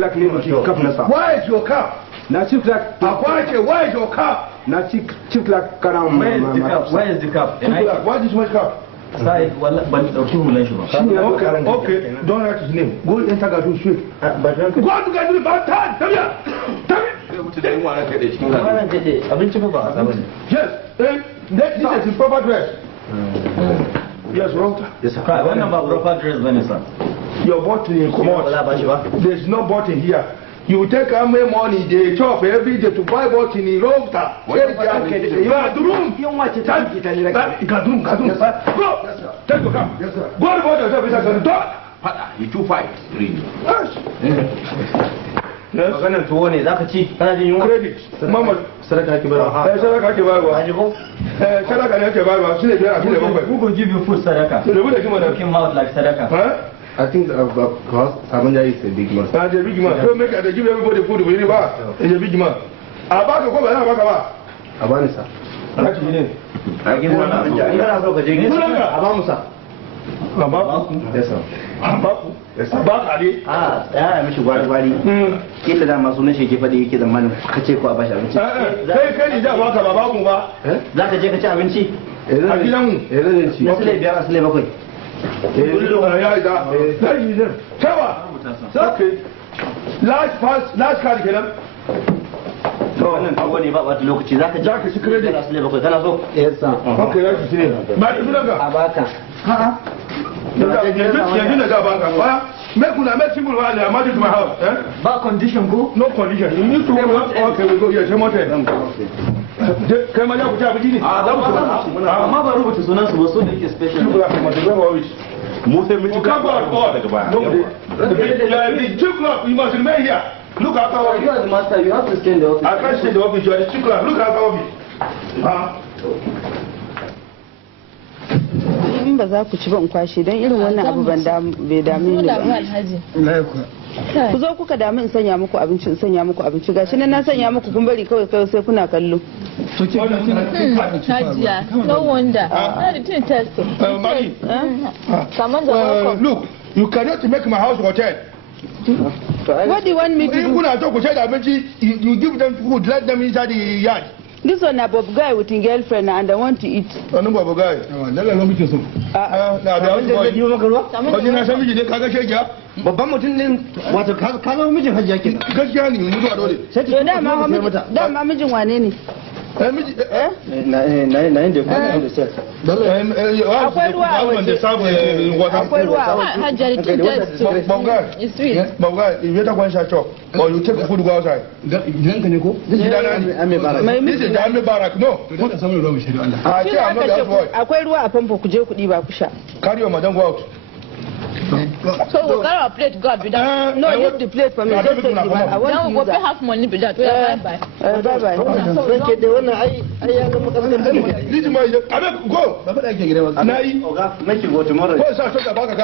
Like cup nasa. Why is your cup? Na chief like. Why is your cup? Na chief like karam. Where is the cup? What is my cup? Sai wala ban dauki hulan shi ba. Okay, don't write his name. Go enter Gadu straight. Go to Gadu about time. Come here. Abinci ba a saba ne. Yes. Next this is proper dress. Yes, wrong. Yes, sir. Wannan ba proper dress bane sir. Your bottle come on. There's no bottle here. You take how many money they chop every day to buy bottle in Rota. You are the room. You want to take it and Gadum. Go. Take your cup. Yes, sir. Go to the door. You 2-5. Yes. Maganar tuwo ne zaka ci kana jin yunwa. Credit. Mama sadaka ki bayarwa. Sadaka ki bayarwa. Aji ko? Sadaka ne ke bayarwa. Shi ne biyar a shi ne bakwai. Who will give you food sadaka? So the way you came out like sadaka. I think because samanja is a big man. That's a big man. Don't make it. They give everybody food. We need ba. It's a big man. Abaka ko ba na baka ba. Abani sa. Alhaji ne. A gidan wannan abinci. Ina so ka je gidan. Abamu sa. Abaku. Yes sir. Abaku. Abaka ne. Ya mishi gwari. Killa da masu nan shege fadi yake zamanin kace ko a bashi abinci. Kai ni da baka ba baku ba. Zaka je ka ci abinci? A gidan mu. Zan ci. Asale biyar asale bakwai. Ya ida. Sai ni zan. Kawa. Okay. Last card kenan. To wannan tuwo ne ba wata lokaci zaka je ka ci credit asale bakwai kana so? Yes sir. Okay, ya ci ne. Ba da sunan ka. Abaka. Yanzu na ga baka ba. Make simple one. I'm adding to my house. Ba condition go? No condition. You need to work. Okay, we go. Yes, motel. Kai ma ya ku ta biji ne? Za mu amma ba rubuta sunan su ba so da yake special. Mu sai mu ci ka ba daga baya. The 2 o'clock you must remain here. Look at our office. You are the master. You have to stay in the office. I can't stay in the office. You are the 2 o'clock. Look at our office. In ba za ku ci ba in kwashe don irin wannan abu bai dame ni ba. Ku zo kuka damu in sanya muku abinci gashi nan na sanya muku kun bari kawai sai kuna kallo. Hajiya, no wonder. I didn't test it. Samanja, look, you cannot make my house hotel. What do you want me to do? You give them food, let them inside the yard. This one a Bob guy with his girlfriend and I want to eat. No Bob guy. Babban mutum ne wato ka zama mijin hajiya ke. Gaskiya ne mutuwa dole. To dama mijin wane ne? Na yin da akwai ruwa a waje. Akwai ruwa a waje. Hajiya, it's sweet. If you don't shut up, or you take food go outside. Gidanka ne ko? This is the army barrack. No. Akwai ruwa a famfo ku je ku ɗiba ku sha. Carry your madam go out. So we'll carry our plate, God, with that. No, leave the plate for me. I want to use that. Half money with that. Bye-bye. Bye-bye. This is my... Go. Make you go tomorrow. Go start talking about the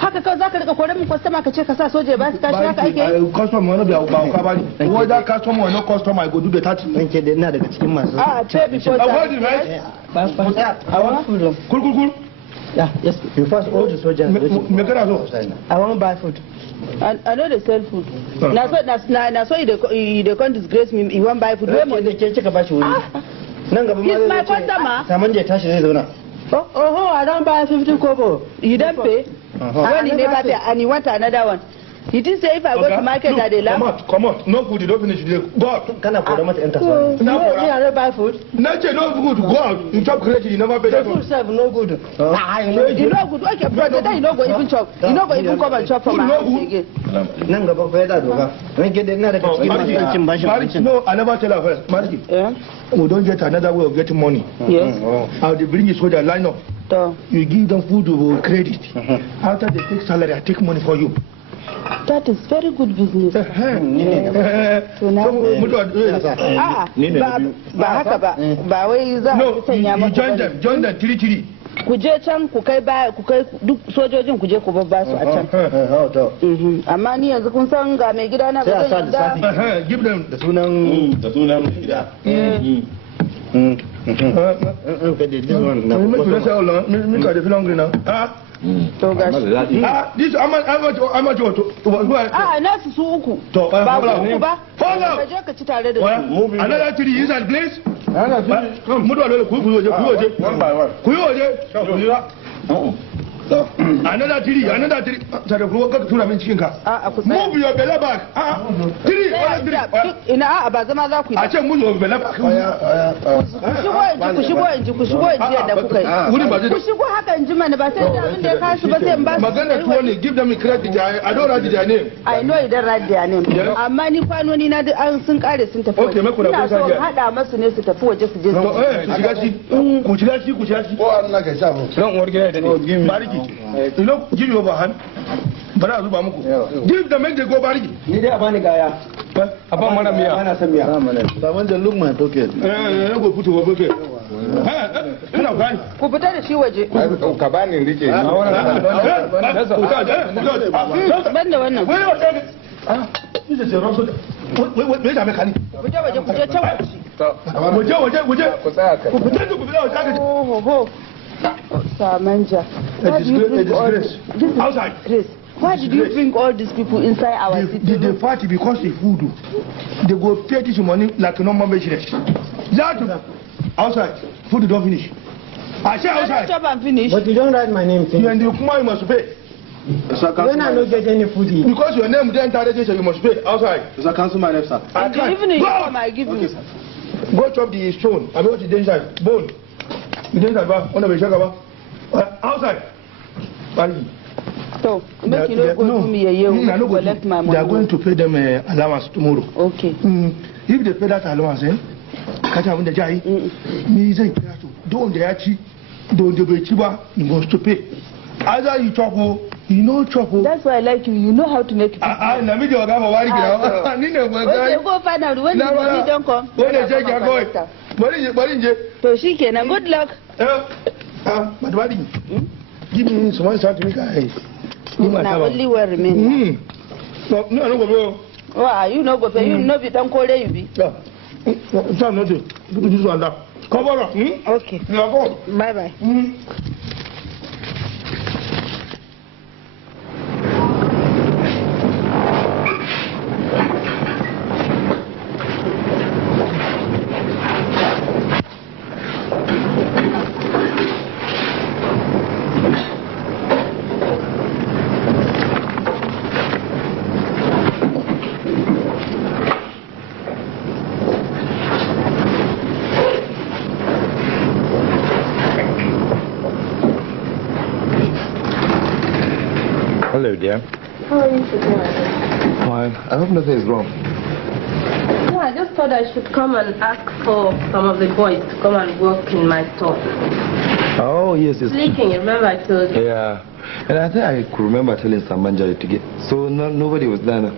haka kawai za ka rika kore min kwastama ka ce ka sa soja ba su kashi haka ake customer wani bai ba ka bani whether customer or no customer I go do the 30 ranke da ina daga cikin masu pay before that. Avoid it, right? I want food. Cool. Yeah, yes. You first all the soldiers. I want to buy food. I know they sell food. Now so they can't disgrace me. You want to buy food? Where money? Ke cika bashi wuri. Nan gaba ma my customer. Saman ya tashi zai zauna. Oh, I don't buy 50 kobo. You don't pay? When he never pay and you want another one. He didn't say if I go to market that they laugh. Come out. No food, you don't finish today. Go out. Kana kora mata yan kasuwa. No, I don't buy food. Nature no good. Go out. You chop credit, you never pay that. The food serve no good. You know good. Okay, brother, then you don't go even chop. You don't go even come and chop from my house again. Nan gaba fa da doka. Ranke da ina daga cikin masu cin bashin abincin. No, I never tell her first. Marty. Yeah. We don't get another way of getting money. Yes. How they bring you soldier line up. You give them food with credit. After they take salary, I take money for you. That is very good business. So now, ba wai za a sanya maka bane. Join them, tiri. Ku je can ku kai duk sojojin ku je ku babba su a can. Amma ni yanzu kun san ga mai gida na ba zan yadda. Give them da sunan gida. To gashi. This how much nasu su uku. To ba uku ba. Follow. Ka je ka ci tare da su. Another 3 inside please. Mudu alole ku waje. One by one. Ku waje. Another 3. Sada ku ka tura min cikin ka. Move your belly back. 3. Ina ba zama za ku yi. A ce move your belly back. Ku shigo yadda kuka yi. Ku shigo haka in ji mana ba sai da abin da ya kasu ba sai in ba su. Magana tuwo ne, give them credit. I don't write their name. I know you don't write their name. Amma ni kwanoni na an sun kare sun tafi waje. Ina so hada masu ne su tafi waje su je su. Ku shiga shi. Ko an na ga sha mu. Ran uwar gida da ne. Bariki. You know, give you over hand. Bara zuba muku. Give them make they go bariki. Ni dai a bani gaya. A ba mana miya. Ana san miya. Samanja look my pocket. Go put your pocket. Ina gani. Ku fita da shi waje. Ka bani rike. Ban da wannan. This is a wrong soldier. Wait a minute. Waje ku je can waje. Ku tsaya kai. Ku fita waje. Ho. Samanja. Outside. Why did you bring all these people inside our city? They party because they food. They go pay this money like a normal business. Outside. Food don't finish. I say outside. Stop and finish. But you don't write my name. You and the Kuma you must pay. When I don't get any food. Because your name didn't enter the you must pay outside. It's a cancel my left sir. Even if you come, I give you. Go chop the stone. I want the inside. Bone. The inside ba. On the shaka ba. Outside. Bali. So, make you not go to me a year. Collect my money. They are going to pay them allowance tomorrow. Okay. If they pay that allowance, catch up with the jai. Me zai kira to. Don da ya ci, don da bai ci ba, you must to pay. Either you chop, you know chop. That's why I like you. You know how to make it. Na mi joga ba wari kira. Ni ne ba dai. Go find out when the money don't come. When they check your boy. Bari je. To shikenan, good luck. But Badi, give me some start to make a na only one remain. No, go. Why you no go pay? You no be don call you be. Time not to do this one that. Cover up. Okay. Bye bye. Hello, dear. How are you today? Fine. I hope nothing is wrong. Yeah, I just thought I should come and ask for some of the boys to come and work in my store. Oh, yes, yes. Leaking, remember I told you? Yeah. And I think I could remember telling Samanja to get. So nobody was there.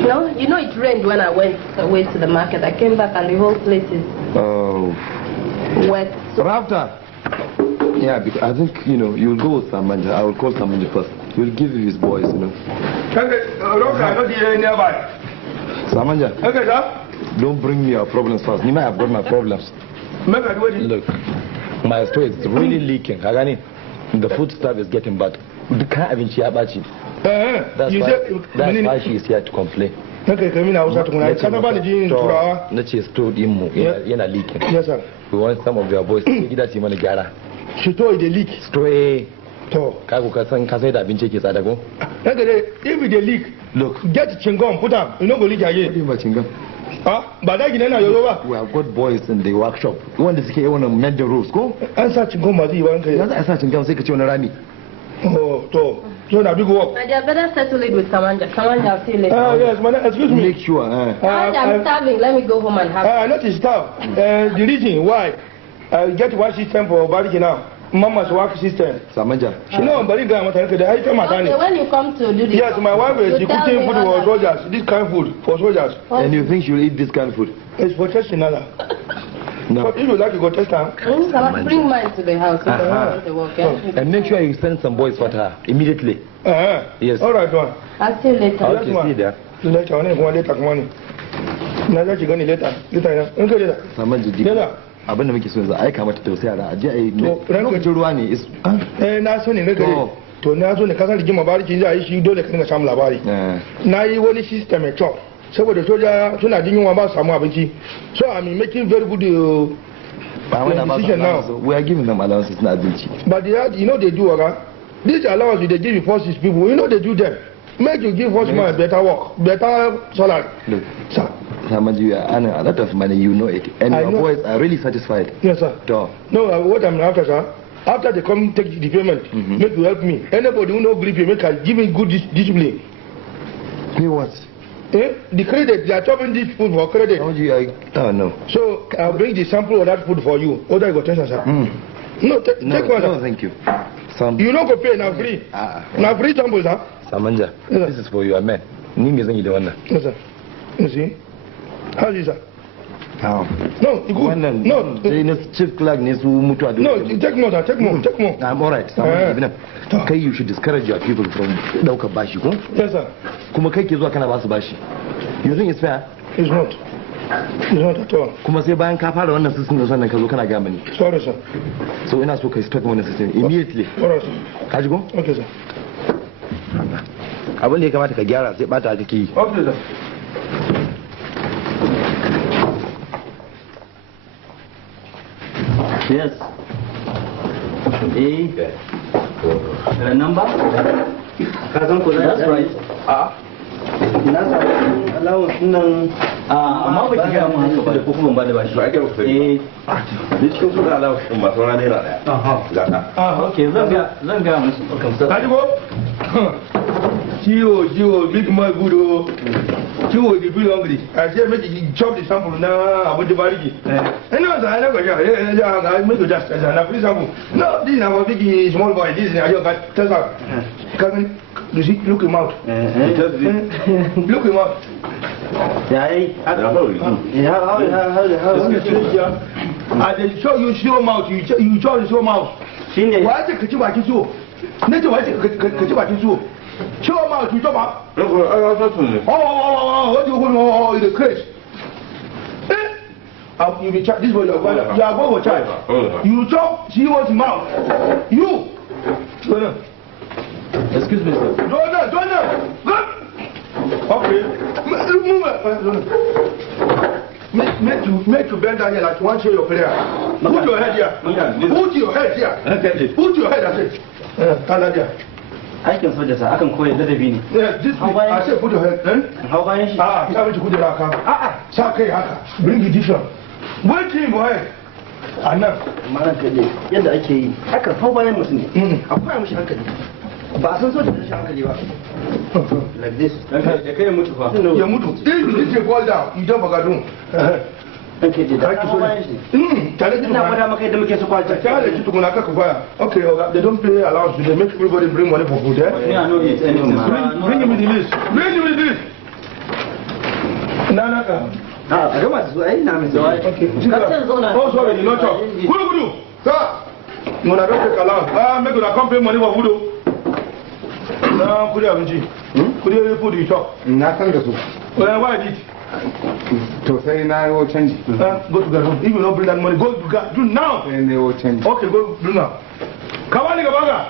No, you know it rained when I went away to the market. I came back and the whole place is wet. So Rafta. Yeah, because I think, you'll go with Samanja. I will call Samanja first. He'll give you his boys, Samanja. Okay, sir. Don't bring me your problems first. You might have got my problems. Look, my store is really leaking. The food stuff is getting bad. That's why she is here to complain. Okay, come in outside. Let's just told him you're leaking. Yes, sir. We want some of your boys to get that money. She told the leak. Stray. If they leak, look, get chingom, put up. You know, go leak again. What chingom? But I didn't. We have got boys in the workshop. You want to see? You want to mend the roofs? Go. Answer chingom, Madi. Answer chingom. Say that you want to run. Oh, so now big work. But they better settle it with Samanja. Samanja, I'll see you later. Yes, madam, excuse me. Make sure. Samanja, I'm starving. Let me go home and have. Not to starve. The reason why I get one system for Bariki now. Mama's work system. Samanja. No, but okay, when you come to do this. Yes, my wife is cooking food for soldiers. This kind of food for soldiers. And you think she'll eat this kind of food? It's for testing, Nana. No. But if you like to go test her. Bring mine to the house. And make sure you send some boys for her immediately. Yes. All right, one. I'll see you later. Okay, see you there. Later, I want to later. Later. Later. abinda muke so yanzu aika mata tausaya da aje ai lokacin ruwa ne na sani na gare to na zo ne kasar rigima bariki za a yi shi dole ka dinga samun labari na yi wani system mai kyau saboda soja suna jin yunwa ba su samu abinci so I'm making very good decision now. We are giving them allowances na abinci but you know they do this allowance they give you forces people, you know they do them. Make you give horseman better work, better salary. Look, sir, Samanja, you are earning a lot of money, you know it. And your boys are really satisfied. Yes, sir. No, what I'm after, sir, after they come take the payment, make you help me. Anybody who no grip, make give me good discipline. Me what? The credit, they are chopping this food for credit. I don't know. So I'll bring the sample of that food for you. Other you go test, sir. No, take one. No, thank you. You don't go pay now free. Now free sample, sir. Samanja, this is for your man. Yes, sir. You see? How is that? How? No, good. No, chief clerk needs to move to no, take more, take more, take more. I'm alright. Okay, you should discourage your people from dauka bashi, ko? Yes, sir. Kuma kai ke zuwa kana ba su bashi. You think it's fair? It's not. It's not at all. Kuma sai bayan ka fara wannan system da sannan ka zo kana ga mani. Sorry, sir. So ina so kai stop wannan system immediately. Alright, sir. Ka ji ko? Okay, sir. Abin da ya kamata ka gyara sai bata kake yi. Okay, sir. Yes. The number? That's right. Na samu allowance nan amma ba ki gaya mu haka ba ko kuma ba da bashi ba ake rufe ni cikin su da allowance din ba sauran naira daya okay zan ga musu kaji ko ciwo big man gudo ciwo di feel hungry I say make you chop the sample na abun da bariki ina za na ga ya ga make you just na free sample no this na big small boy this na yo ga tesa kan you see look him out look him out how I dey show you show mouth you show the show mouth shine wa ce ka ci baki so ne ce wa ce ka ci baki so show mouth you talk about what you the craze you be this boy you are going for child you chop she was mouth you Excuse me, sir. Don't okay. Make you bend down here like you want to say your prayer. Put your head here. Put your head here. Put your head, I say. Stand there. Aikin soja sa akan koyi ladabi ne. This I say put your head. How bayan shi? Sa miki kujera ka. Sa kai haka. Bring it this one. Wait him boy. Annan. Maran kaje yadda ake yi. Akan hau bayan mutum ne. Akwai mishi hankali. Ba san soja da shi hankali ba. Like this. Da kai mutu fa. Ya mutu. If you fall down, you don't bagadun. Okay, da ka so tare da ina gwada maka yadda muke su kwalta. Tare da tukuna ka kwaya. Okay, they don't pay allowance. They make everybody bring money for food, eh? Yeah, no need anything. Bring me the list. Bring me the list. Na ka. A gama su ai na mai zawai. Okay. Oh, sorry, you not talk. Kudu. Sir. Muna don't take allowance. Make una come pay money for food. Na kudi abinci. Kudi food you chop. Na san da su. Why did? To sai na yi canji. Go to Gadun. If you don't bring that money, go to Gadun now. Sai na yi canji. Okay, go do now. Kawani gabaga.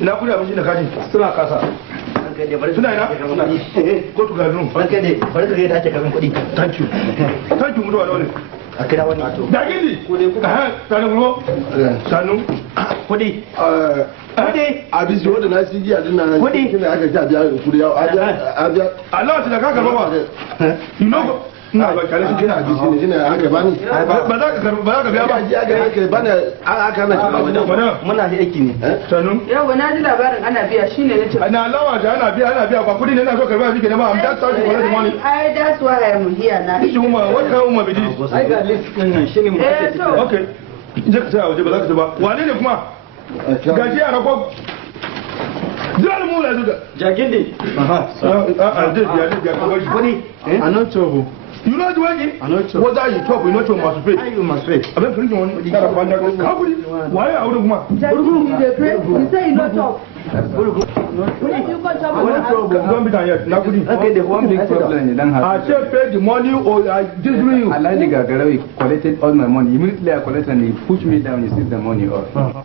Ina kudi abinci da kaji. Suna kasa. Suna ina? Go to Gadun. Bari ka ga da ake karban kuɗi. Thank you. Thank you mutuwa dole. A kira wani. Da gidi. Sanu gulo. Sanu. Kuɗi. Abin shi wanda na shi jiya din nan kudi kina aka ja biya kudi ya aja Allah ta ka karba ba you know na ba kale shi kina abin shi ne aka bani ba za ka biya ba ji aka bani aka na muna shi aiki ne sanu yawa na ji labarin ana biya shine nace ana lawa da ana biya ba kudi ne na so karba shi kenan ba am da charge for the money I that's why I'm here now shi kuma what kind of bidi ai ga list din nan shine mu okay je ka tsaya waje ba za ka ba wane ne kuma gaji a rakon zai mu la zuga jagindi I not trouble. You know what I not trouble. What are you trouble? You know what must pay. You must pay. I been drinking one. Why are you? Jagindi dey pray. You say you no talk. Don't be done yet. Okay, the one big problem you don't have. I should pay the money or I distribute you. I like the Gagara, he collected all my money. Immediately I collected and he pushed me down, he seized the money off.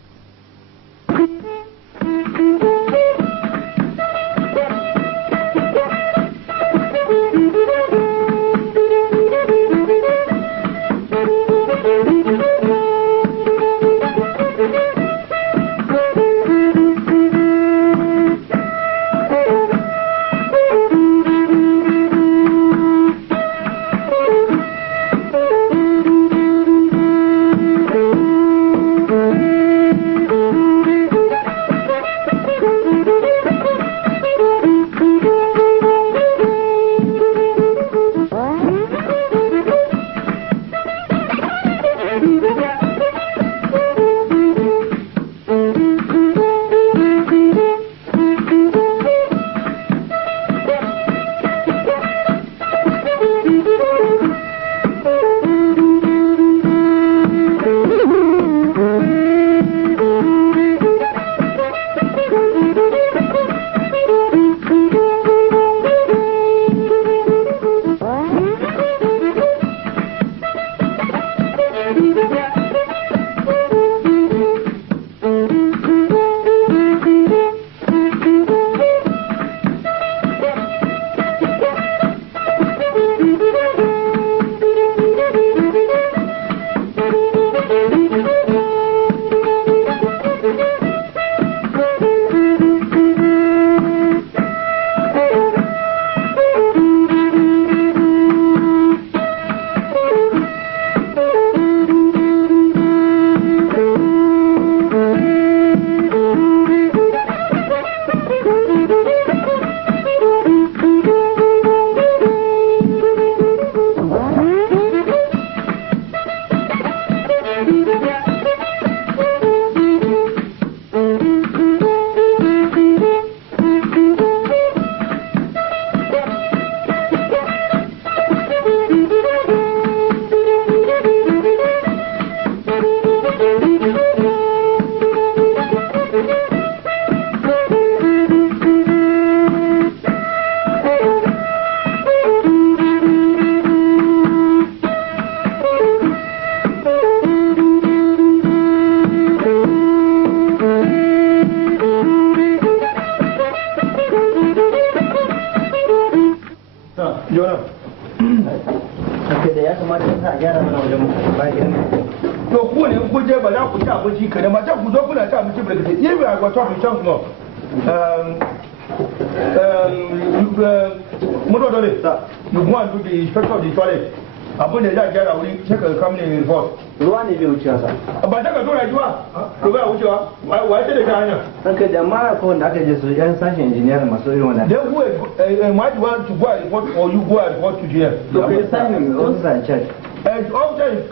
You go and do the inspection of the toilet. Abun da za gyara wuri sai ka come ne report. Ruwa ne bai wucewa sa. Ba ta ka zo rayuwa. To ba wucewa. Wai sai da ka hanya. Sanka jama'a ko wanda aka je su yan sashen engineer masu irin wannan. Then who might want to go and report or you go and report to jail. To kai sign officer in charge. Officer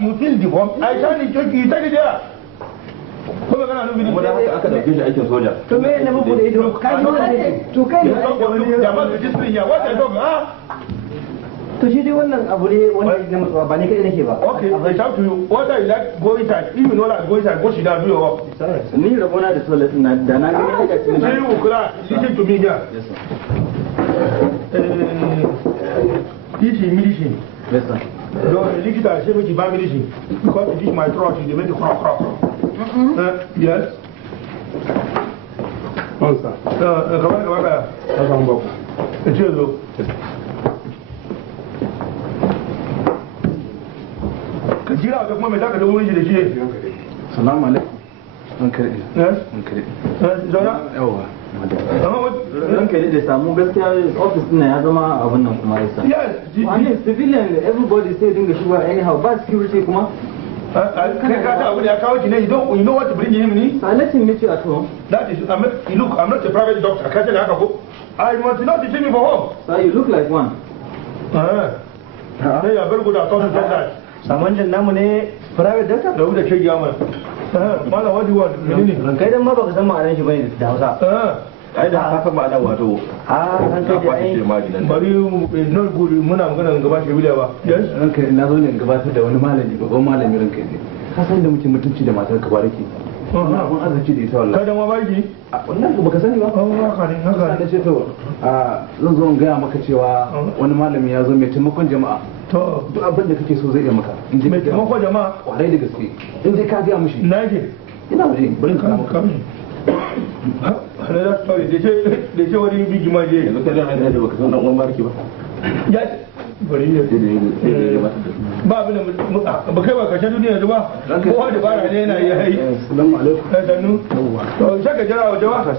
you fill the form. I sign it you take it there. Kuma kana nufi ne da aka dauke shi aikin soja. To me ne mu bude ido kai ne to kai ne jama'a da discipline ya wata dog to shi dai wannan abu ne wanda ya mutuwa ba ne kai nake ba. Okay, I talk to you. What are you like go inside? If you know that go inside, go sit down do your work. Ni rabona da toilet na da na ga daga cikin. Sai you kula, listen to me here. Yes sir. This is medicine. Yes sir. The likita say make you buy medicine because it is my throat, they make it crop crop. Yes. Monsa. Kawai. Kasan bako. Ce zo. Ka jira da kuma mai zaka da wurin shi da shi ne. Salamu alaikum. An kare. Yes. An kare. Zauna. Yawa. Ran kai da samu gaskiya office din ya zama abun nan kuma yasa. Yes. Wani civilian everybody say dinga shiga anyhow ba security kuma. Kai ka ta abu da ya kawo ki ne you know what to bring him ni? So let him meet you at home. That is I'm not a private doctor. Ka ce da haka ko? I must not be me for home. So you look like one. Hey, I better go down to that. Samanjan namu ne private doctor? Da wuce ke gama. Mala what do you want? Menene? Kai dan ma baka san ma'anar shi bane da Hausa. Ai da haka ba da wato an kai da ai bari not good muna magana gaba shi biliya ba. Yes. Ranka na zo ne gabatar da wani malami babban malami ranka ne. Ka san da muke mutunci da matar ka bariki. abun arziki da ita wallahi kada ma baki wannan ba ka sani ba haka ne haka ne ce to zan zo in gaya maka cewa wani malami ya zo mai taimakon jama'a to duk abin da kake so zai iya maka mai taimakon jama'a kwarai da gaske in dai ka gaya mishi na je ina waje bari ka maka halala story da ce wani bigi ma je yanzu kai da baka san dan uwan barki ba ya bari ne ba abin da ba kai ba kashe duniya yanzu ba kowa da bara ne yana yi hai assalamu alaikum sannu to shaka jira waje ba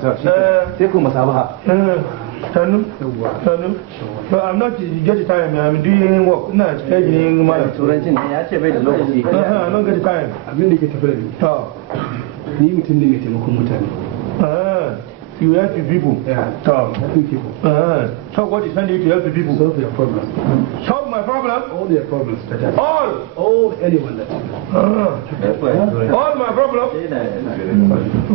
sai ku masabaha sannu but I'm not get time I'm doing work ina cikin malam turancin ne ya ce bai da lokaci I'm not get time abin da ke tafi da ni ni mutum ne mai taimakon mutane you help the people. Yeah. Helping people. So what is sending you to help the people? Solve their problems. Solve my problem? All their problems. All anyone that. All my problem?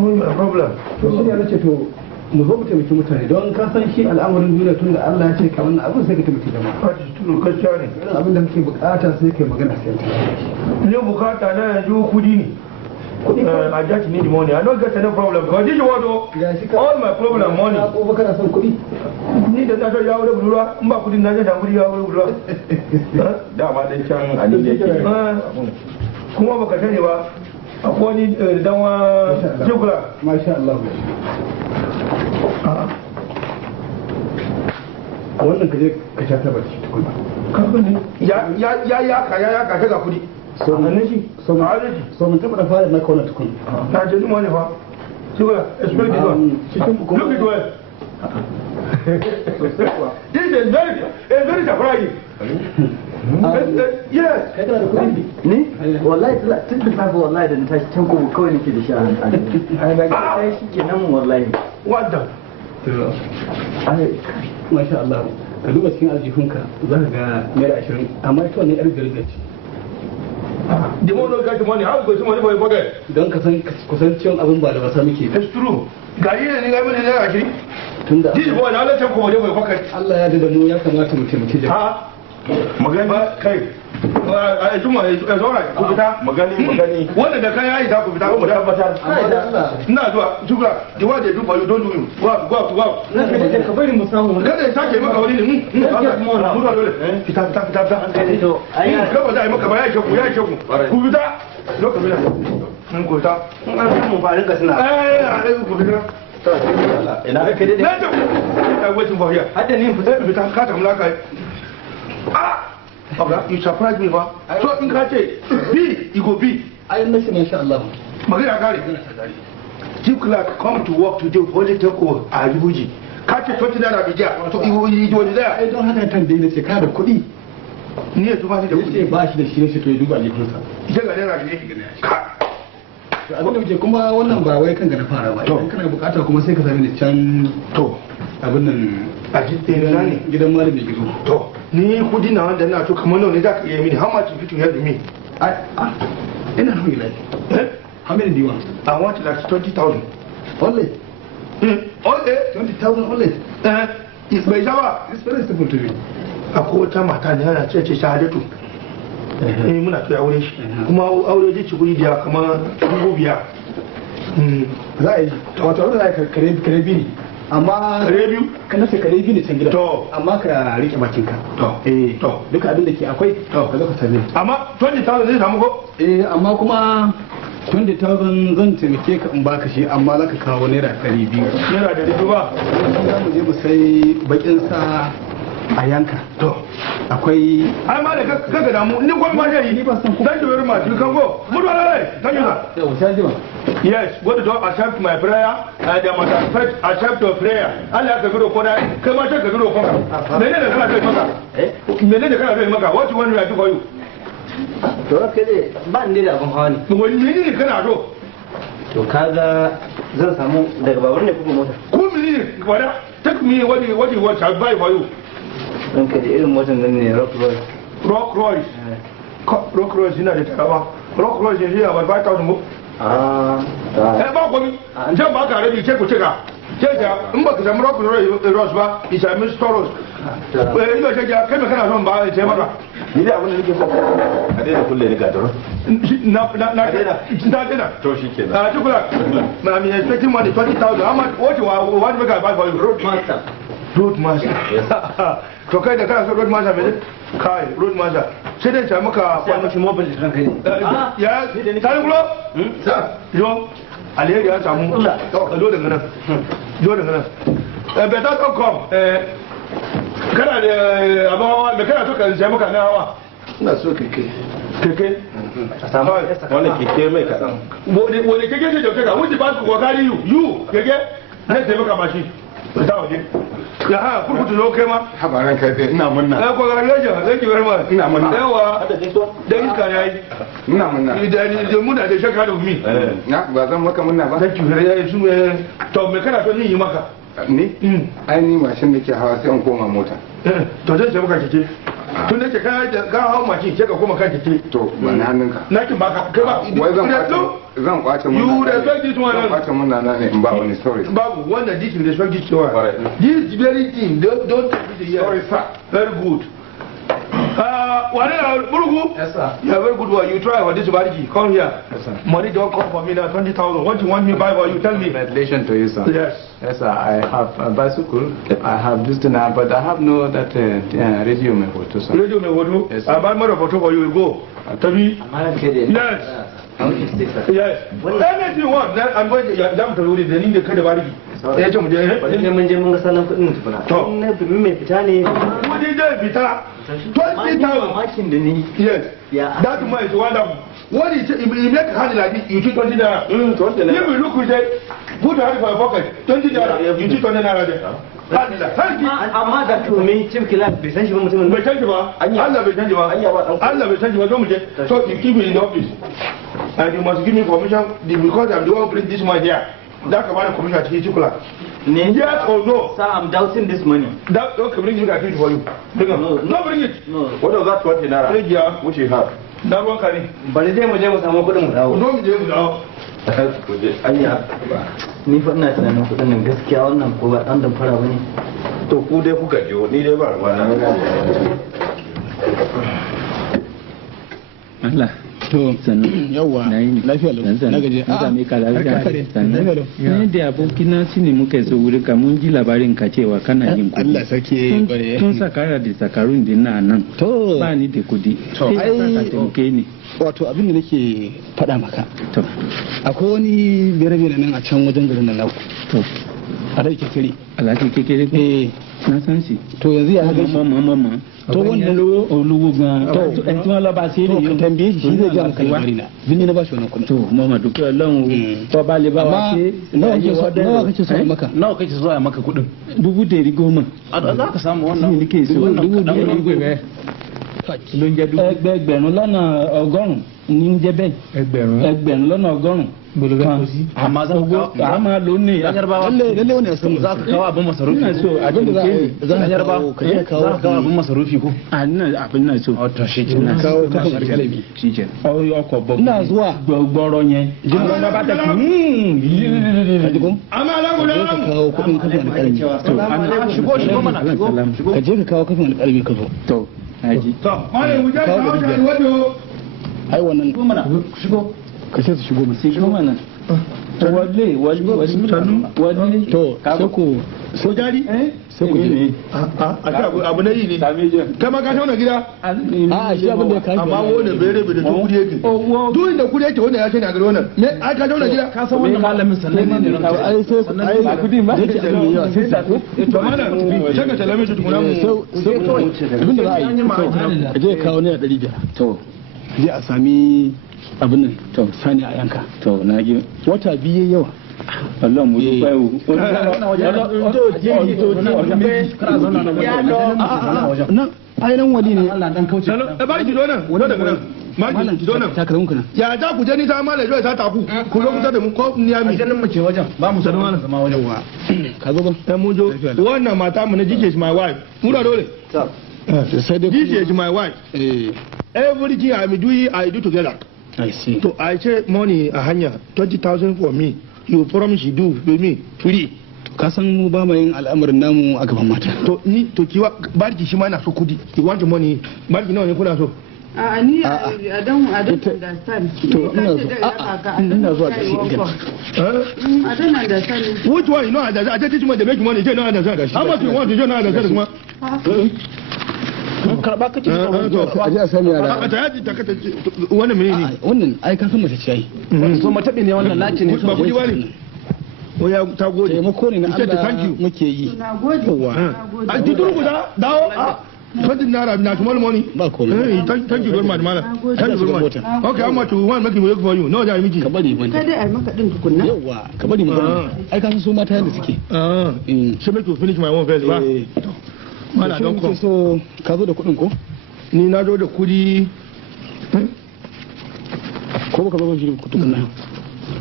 All my problem. To shi ne nace to mu zo mu taimaki mutane don ka san shi al'amarin duniya tun da Allah ya ce ka wannan abin sai ka taimaki jama'a. Kaci tunu gaskiya ne. Irin abin da kake bukata sai kai magana sai ta. Ne bukata na yanzu kudi ne. I just need money. I don't get any problem because this is what all my problem money. Ko baka na son kuɗi? Ni da na so ya wuri budurwa in ba kudin na je da kudi ya wuri budurwa. Dama dan can a ne yake. Kuma baka sani ba akwai wani danwa jigula. Masha Allah. Wannan ka je ka sha tabar shi tukuna. Kafin ya ka ta ga kudi. So mun taɓa da fara na kauna tukun. Na ce zuma ne fa. Shugaba, explain this one. Look it well. This is very surprising. Yes. Kai kana da kuɗi? Ni? Wallahi tun da safe wallahi da na tashi can ko kawai nake da shi a hankali. Ai na ga sai shi kenan wallahi. What the? Masha Allah. Ka duba cikin aljihunka za ka ga naira 20 amma ita wannan yar gargajiya ce. The more you get money, how you get money for your pocket? Don ka san kusancin abin ba da wasa muke. It's true. Gari ne ga mene ne ga shi? Tunda This boy na Allah ko waje mai pocket. Allah ya da mu ya kamata mu taimake jama'a. Ha? Magana kai. A juma ya zo rai ku fita. Magani. Wanda da kai yayi ta ku fita ku tabbatar. Ina zuwa shugaba. The one they do for you don't do you. Go. Na kai ka bari mu samu. Kada ya sake maka wani ne. Mu dole. Fita. To ai ka ba da maka ba ya ku ku fita. Lokacin da mun ko ta. an samu ba rinka suna. Ku fita. Ina ka kai dai. Na ta. I'm waiting for here. Hadda ni Fita ka ta mulaka. Oga, you surprise me ba. So in ka ce B, you go B. Ai na shi masha Allah. Magana kare. Chief clerk come to work today only take over a Abuja. Ka ce 20 naira bija. To you do there. Ai don haka kan dai nace ka da kuɗi. Ni ya tuba shi da kuɗi. Ba shi da shi ne to ya duba aljihunsa. Ita ga naira ne. Ka. Abin da muke kuma wannan ba wai kanka na fara ba. Idan kana bukata kuma sai ka same ni can To abin nan a gidan gidan malami gizo. To ni kudi na wanda na to kamar nawa ne za ka iya mini how much you fit to help me? Ina alhamdulillah. How many do you want? I want like 20,000. Only. Only? 20,000 only. It's bai zaba. It's very simple to me. Akwai wata mata ne ana ce shahadatu. Muna tuya aure shi. Kuma aure zai ci kuɗi da kamar 5,000. Za a yi. Wato wanda za ka kare biyu ne. Amma kare biyu? Ka nace kare biyu ne can gida. To. Amma ka rike bakinka. To. To. Duka abin da ke akwai. To. Ka zo ka same. Amma 20,000 zai samu ko? Amma kuma 20,000 zan taimake ka in baka shi amma za ka kawo naira 200. Naira 200 ba? Za mu je mu sai bakin sa a yanka. To. Akwai. Ai ma da kaga damu ni kwan ma dai. Thank you very much. You can go. Mudu alai. Thank you sir. Yau sai jima. Yes, God to accept my prayer and I must accept your prayer. Allah ka gudu kona kai ma ta ka gudu kona. Menene kana kai maka? Menene kana kai maka? What you want me to do for you? To kai dai ba ni da abun hawa ne. Wani menene kana so? To kaga zan samu daga babur ne kuma mota. Ko menene kwada? Take me what you want to buy for you. Dan ka da irin motan nan ne Rock Royce. Rock Royce. Rock Royce yana da tarawa. Rock Royce ne ya ba 5,000 mo. Ba komi. Jan ba ka rabi ce ku cika. Jaja, in ba ka samu Ross ba, ki sami Storos. Ilo jaja, kai me kana son ba sai maka. Ni da abin da nake so a daina kulle ni gadaro. Na daina. To shikenan. Ah, tukula. Na mi expecting money 20,000. How much? What make I buy for you? Road master. Road master. To kai da kana so road master me? Kai, road master. Sai dai sai maka Sai mobile din kai. Ya, kai kulo? Sa, yo. Alheri ya samu. Ka zo daga nan. Zo daga nan. Better don't come. Kana da abin hawa da kana so ka sai maka na hawa. ina so keke. Keke? Wani keke mai kaɗan. Wani keke ce jauke ka wuce ba su kokari yu keke na sai maka mashi. Ta waje. Ya ha kurkutu zo kai ma. Habaran kai ina munna. Congratulations, thank you very much. Ina munna. Yawa. Da iska yayi. Ina munna. Da muna da shakka da mi. Na ba zan maka munna ba. Thank you very much. To me kana so ni yi maka? Ni? Ai ni mashin nake hawa sai in koma mota. To zai sai maka keke. Tun da ke ka hau mashin sai ka koma kan keke. To ba na hannunka. Na kin baka kai ba. Wai zan kwace mun. You respect this one. Zan kwace mun na ne in ba wani sorry. Babu wanda this you respect this one. This very thing don't take it here. Sorry sir. Very good. Burugu? Yes sir. Yeah, very good one. You try for this bariki. Come here. Yes sir. Money don't come for me now. 20,000. What you want me to buy for you? Tell me. Congratulations to you sir. Yes. Yes sir. I have a bicycle. I have this thing, but I have no that radio me photo sir. Radio me photo. Yes. I buy more photo for you. Go. Tell me. Yes. Yes. Anything you want. I'm going to jump to you. They need the kind of bariki. Ya ce mu je ne? Wani mun je mun ga salon kuɗin tukuna. To. Na bi mai fita ne. Kudi zai fita. 20,000. Mamakin da ni. Yes. Yeah. That money is wonderful. What is it? If you make hand like this, you take 20 naira. 20 naira. If you look with it, put your hand in your pocket. 20 naira. You take 20 naira there. Thank you. Amma da to me chief kila bai san shi ba mutumin. Bai canji ba. Allah bai canji ba. Allah bai canji ba. Zo mu je. So you keep it in the office. And you must give me permission because I'm the one who bring this money here. That can buy a commission at Hichikula. Yes or no? Sir, I'm doubting this money. That okay, bring it, I do it for you. Bring it. No, bring it. No. What was that 20 naira? Yeah. Which you have? That one carry. Bari dai mu je mu samu kuɗin mu dawo. Zo mu je mu dawo. Anya. Ni fa ina tunanin kuɗin nan gaskiya wannan ko ba dan damfara bane. To ku dai kuka jiwo ni dai ba ruwa na. Allah. To yawa lafiya lau na gaje a me ka lafiya sannan ne da abokina shine muka so wuri ka mun ji labarin ka cewa kana yin kudi Allah sake bare tun sakara da sakarun din nan to ba ni da kudi to ai ka ne wato abin da nake faɗa maka to akwai wani bere-bere nan a can wajen garin nan naku to a rai kekere alhaji kekere na san shi to yanzu ya haɗa mama to wannan oluwo gan to en tí wọ́n lọ bá ṣe to ka tambaye shi zai ga maka labari na binni na ba shi wannan kuɗi to mama duk Ọlọ́run to ba le ba wa ṣe nawa kake so maka nawa kake so a maka kuɗin 10,010 za ka samu wannan ne ke so 10,010 ló ń jẹ́ dúró ẹgbẹ̀rún lọ́nà ọgọ́rùn-ún ní ń jẹ́ bẹ́ẹ̀ ẹgbẹ̀rún lọ́nà ọgọ́rùn-ún kan àmà lónìí lalle wani ya samu za ka kawo abin masarufi so a cikin za ka kawo abin masarufi ko a nan abin nan so to shi ke nan kawo kafin alkalami shi ke ọkọ̀ bọ̀ ina zuwa gbọ́rọ̀ yẹn jimbo na bá tẹ̀ ka kawo kudin kafin alkalami shigo mana shigo ka je ka kawo kafin alkalami ka zo to haji to malai wuce ka wuce wato ai wannan shigo ka ce su shigo mana shigo mana wale to sai ku ko jari sai ku je a abu na yi ne kama ka shauna gida a shi abin da ya kawo amma wanda bere bere da kudi yake duk inda kudi yake wanda ya shaina gari wannan ne ai ka shauna gida ka san wannan malamin sannan ne ai sai ai kudi ba sai ta to mana shaka salame su tukuna mu sai kawai abin da za a yi ka je kawo ne 500 to je a sami abin nan to sani a yanka to na ji wata biyu yawa Allah mu dubai nan ainihin wali ne Allah dan kauce ba ki donan wani daga nan malam ki donan takalmin ku nan ya ta ku je ni ta malam zai ta taku ku zo kusa da mu ko ni ya mi ganin mu ke wajen ba mu sanin wannan zama wajen wa ka zo ba dan mun jo wannan mata mu na jike shi my wife mu da dole sai dai jike shi my wife everything I do together. I see. So I say money a hanya 20,000 for me. You promise you do with me free. ka san mu ba mu yin al'amarin namu a gaban mata. To ni to kiwa barki shi ma na so kudi. You want the money? Barki nawa ne kuna so? A ni a dan understand. To ina zuwa da shi idan. I don't understand. Which one you know understand? I tell you what they make money, you don't understand. How much you want to know understand kuma? Karba kace a ji a sami yara. A ta yaji ta kata wannan menene? Wannan ai ka san mace ce ai. So matabi ne wannan lati ne. Ba kudi wani. Oya ta gode. Taimako ne na Allah muke yi. Na gode. A ji guda dawo a 20 naira na tomorrow morning. Ba komai. Thank you very much, Mala. Thank you very much. Okay, how much you want make me work for you? No, da miki. Ka bari mun. Kada ai maka din tukunna. Yawa, ka bari mun. Ai kan su mata yanda suke. So make you finish my own first, ba? Mala don ko. So ka zo da kudin ko? Ni na zo da kudi. Ko baka zo da shi tukunna.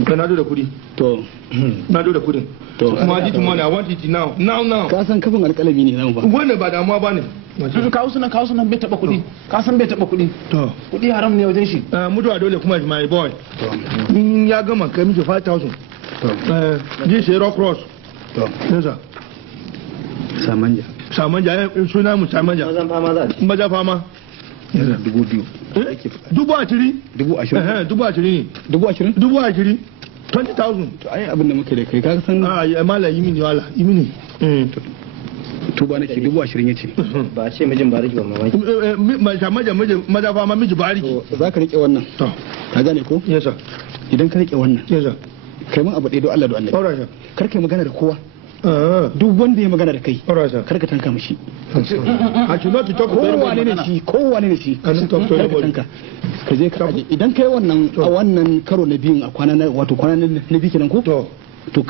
Ka na zo da kudi. To, na zo da kudin. To, kuma ji tomorrow I want it now. Now. Ka san kafin alƙalami ne zamu ba. Wannan ba damuwa bane. Kawo sunan bai taba kudi. Ka san bai taba kudi. To, kudi haram ne wajen shi. Mutuwa dole kuma my boy. In ya gama kai miki 5,000. To, ji sai rock cross. To, yanzu. Samanja suna mu samanja. Mazan fama za a Maza fama. Yana 2,000. 20,000? 20,000. 20,000. 20,000? 20,000. 20,000. To ai abin da muke da kai ka san. Ya mala yi mini wala yi mini. To ba nake 20,000 yace. Ba ce mijin bariki ba mamaki. Samanja maza fama miji bariki. To za ka rike wannan. To. Ka gane ko? Yes sir. Idan ka rike wannan. Yes sir. Kai mun abu ɗaya don Allah da Allah. Alright sir. Kar kai magana da kowa. Duk wanda ya magana da kai. Alright sir. Kar ka tanka mishi. I should not talk to kowane ne shi. I don't talk to anybody. Ka je ka aje idan kai wannan a wannan karo na biyun a kwana na wato kwana na biyu kenan ko? To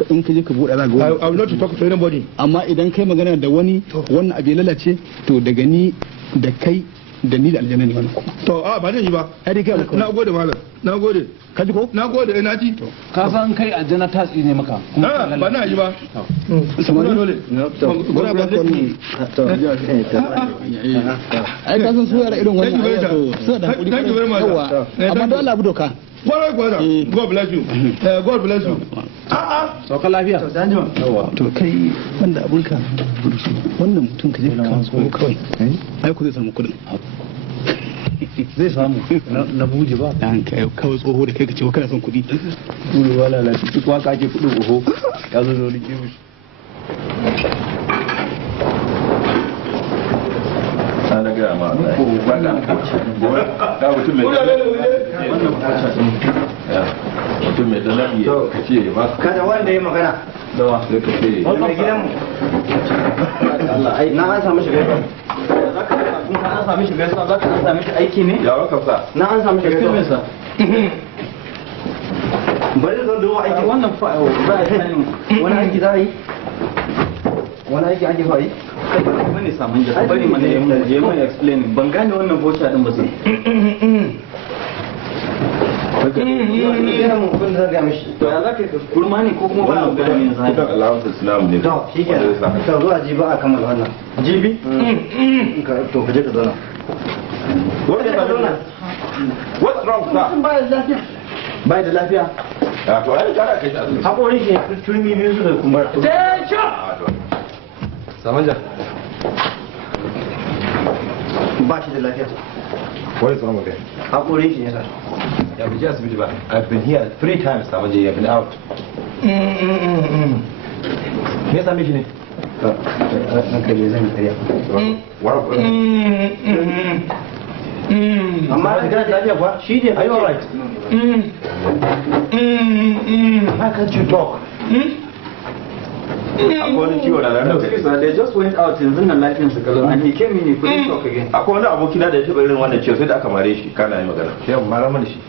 in ka je ka bude za ga wani. I will not talk to anybody. Amma idan kai magana da wani wannan abu lalace to daga ni da kai da ni da aljanna ne wannan. To ba zan yi ba. Ai dai kai na gode malam. Na gode. Ka ji ko? Na gode ina ji. Ka san kai aljanna ta tsine maka. Ba na yi ba. Samari dole. Gura ba ko ni. Ai ka san su yara irin wannan ai to suna da hakuri. Thank you very much. Amma dole abu doka. God bless you. God bless you. Sauka lafiya. To kai wanda abunka wannan mutum ka je ka kawo kawai. Ai ku zai samu kudin. Zai samu na buje ba. Dan kai kawai tsoho da kai ka ce kana son kudi. Buje wala la duk waka ake kudin oho. Ya zo da rike mu. Na ga ma ba da mutum mai mutum mai da nabi ka ce ba kada wanda ya magana da wa sai ka ce wannan gidan Allah ai na an samu shiga zaka kun ka an samu shiga sa zaka an samu shi aiki ne ya waka sa na an samu shiga sa bari zan duba aiki wannan fa ba a sanin wani aiki za a yi wani aiki ake fa yi bane samun jasa bari mana je mai explain ban gane wannan voucher din ba sai yana mun kun zaga mishi to ya zaka kurma ne ko kuma ba a gane ne zai Allahu Islam ne to shikenan to zuwa jibi a kammala wannan jibi to kaje ka zauna what's wrong sir bai da lafiya ya to ai kana kai shi hakorin shi turmi biyu suka kumbura samanja ba shi da lafiya what is wrong with him hakorin shi ne sir ya bi asibiti ba I've been here 3 times samanja you have been out me yasa mishi ne ranka bai zan kariya amma da lafiya kuwa shi ne are you all right how can't you talk akwai wani ciwo da ranar da they just went out yanzu nan lafiyar su kalau and he came in he couldn't talk again akwai wani aboki na da ya taba irin wannan ciwo sai da aka mare shi kana yi magana sai mu mara mana shi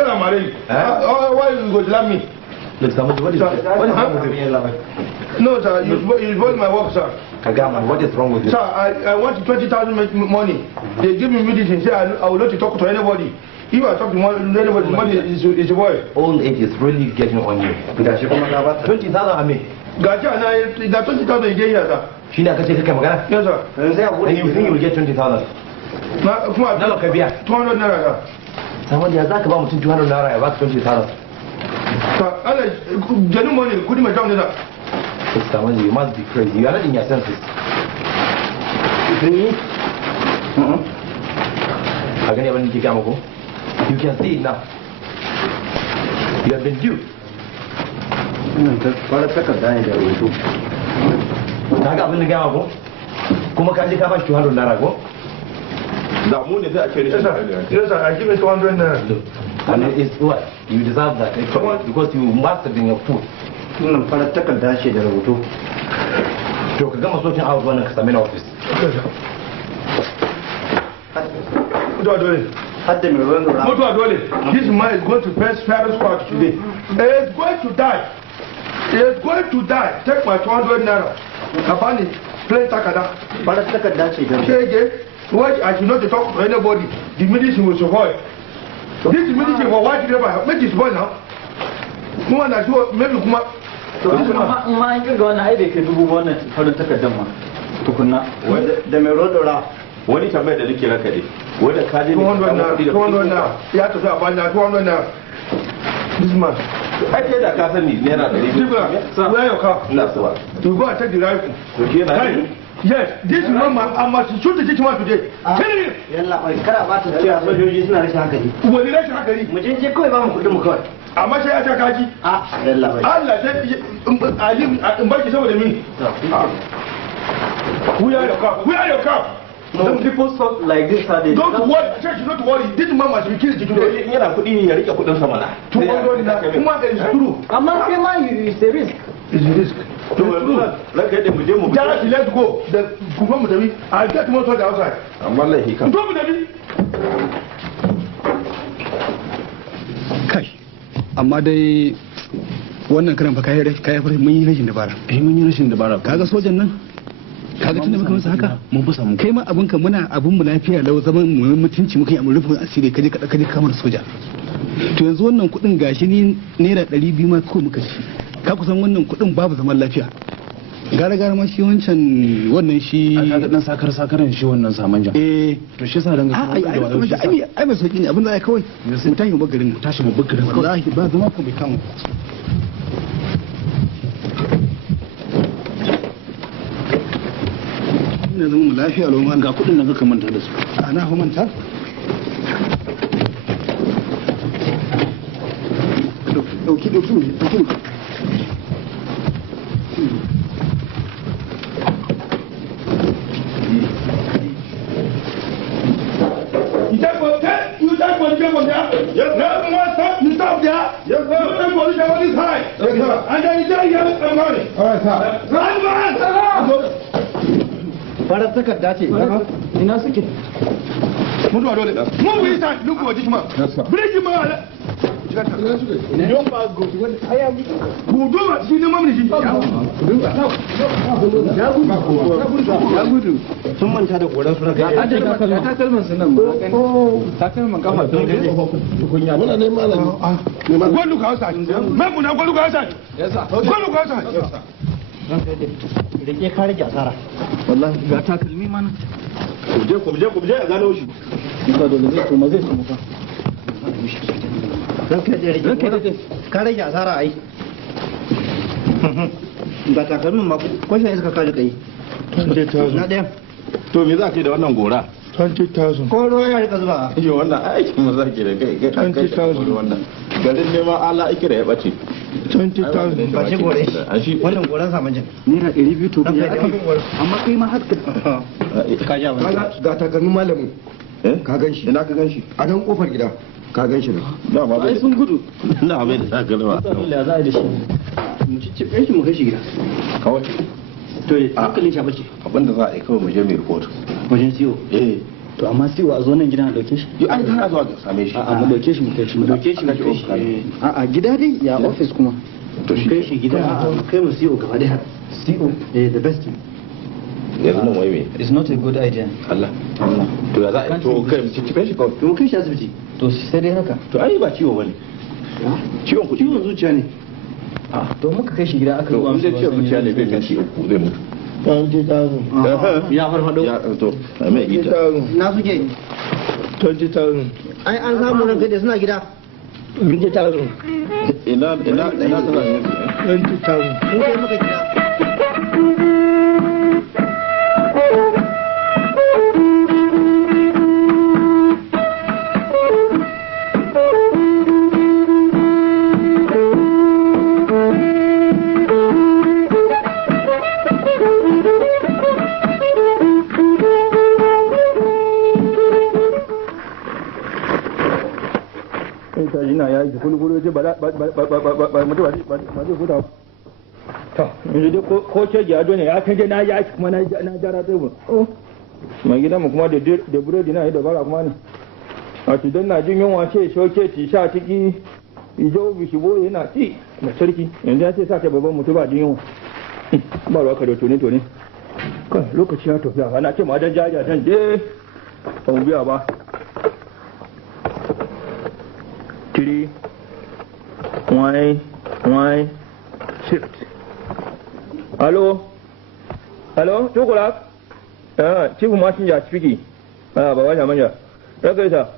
kana mare why you go slam me look somebody what is wrong with you no sir you spoil my work sir Kagama, what is wrong with you? Sir, I want 20,000 money. They give me medicine, say I will not talk to anybody. If I talk to anybody, money is a boy. Old age is really getting on you. 20,000 a me. Gacha, na 20,000 a year, sir. Shi ne aka ce kake magana? Yes, sir. And you think you will get 20,000? Na ka biya? 200 naira, sir. samanja za ka ba mutum 200 naira ya ba ka 20 tara ana ganin money kudi mai down da samanja you must be crazy you are not in your senses a gani abin da ke gama ko you can see it now you have been due fara takarda ne da rubutu ta ga abin da gama ko kuma ka je ka ba shi 200 naira ko da mu ne sai a ce yes sir I give it 200 naira and it is what you deserve that because you mastered in your food wannan fara takarda ce da rubutu to ka gama sokin out wannan ka same na office mutuwa dole hadda mai ruwan dora mutuwa dole this man is going to face Paris court today he is going to die take my 200 naira ka bani plain takada fara takarda ce da shege what I should not talk to anybody the medicine will survive this medicine for white driver make it spoil now kuma na so maybe kuma ma an kirga wannan ai da ke dubu wannan farin takardar ma tukunna da mai ruwan dora wani tambayar da nake raka ne wanda ka je 200 na ya tafi a bani 200 na this man ai kai da ka sani naira 200 where your car ina sawa to go and take the rifle to ke na yes this man I must shoot the man today kill him yalla bai kara ba ta cewa sojoji suna rashin hankali wani rashin hankali mu je kawai ba mu kudin mu kawai amma sai ya ta kaji yalla bai Allah sai in baki saboda mini we are your car Some people talk like this are they don't worry church not worry this man must be killed today in yana kudi ne ya rike kudin sa mana to wanda kuma is true amma kai ma is a risk is a risk to ranka da mu je mu just let's go the kuma mu tafi I get motor the outside amma lahi kan to mu tafi kai amma dai wannan karan fa kai mun yi rashin dabara mun yi rashin dabara kaga sojan nan kaga tunda muka masa haka mun fusa mun kai ma abun ka muna abun mu lafiya lau zaman mu mutunci muka yi mu rufe asiri kaje kamar soja to yanzu wannan kudin gashi ni naira 200 ma ko muka ci ka kusan wannan kudin babu zaman lafiya gara ma shi wancan wannan shi kaga dan sakaran shi wannan samanja to shi yasa dan ga ai mai sauki ne abin da ai kawai mu tashi mu bagarin wallahi ba zama ku bi kan ina zama mu lafiya lau ga kudin nan ka manta da su ana ho manta dauki You take position from there. Yes, sir. No, stop. You stop there. Yes, sir. You take position on this side. Yes, sir. And then you tell here I'm running. All right, sir. Run, man. fara takarda ce ina suke mutuwa dole mun yi sa duk waje kuma birki ma ala yon ba go aya gudu ma shi ne mamni shi ya gudu sun manta da koran suna kai takalman su nan takalman kafa tukunya muna ne malami gwallu ka hausa mai kuna gwallu ka hausa gwallu ka hausa da ke kare ki asara wallahi ga takalmi mana ku je a gano shi ba dole zai kuma zai samu fa ranka da rike kare ki asara ai ga takalmin ma kwashe iska kaji kai na daya to me za ka yi da wannan gora 20,000 ko ruwa ya rika zuba yi wannan aikin mu zaki da kai 20,000 wannan garin neman ala ikira ya bace 20,000 ba shi gore wannan goran samajin naira 200 to ya amma kai ma har ka ja ba ga takalmin malamin ka gan shi ina ka gan shi a nan kofar gida ka gan shi da ma ai sun gudu na bai da takalma ya za a da shi mu ci shi mu kai shi gida kawai to hankalin shi bace abinda za a yi kawai mu je mai report wajen ciwo to amma ciwo a zo nan gidan a dauke shi yi an tana zuwa ga same shi a mu dauke shi mu kai shi mu dauke shi mu kai shi a gida dai ya office kuma to shi kai shi gida kai mu ciwo gaba daya ciwo the best yanzu nan wai me it's not a good idea Allah to ya za a yi to kai mu ci shi kawai to mu kai shi asibiti to sai dai haka to ai ba ciwo bane ciwon kuɗi ciwon zuciya ne to muka kai shi gida aka zuwa mu ciwon zuciya ne bai kan shi uku zai mutu 20,000 ya farfado ya to mai ita na suke 20,000. ai an samu nan kai suna gida 20,000. ina tana ne 20,000. mun kai maka gida yanzu dai ko ce gyado ne ya kaje na yaki kuma na jara tebur mai gidan mu kuma da burodi na yi da bara kuma ne a cikin na jin yunwa ce shoke ci sha ciki ijo bishi boye yana ci da sarki yanzu ya ce sa ta babban mutu ba jin yunwa ba ruwa ka da tone kan lokaci ya tafiya ana ce ma dan jaja dan je ba mu biya ba 3 1 shift. Hello? Hello? Chocolate? Chief Messenger speaking. Baba samanja. Ya kai sa.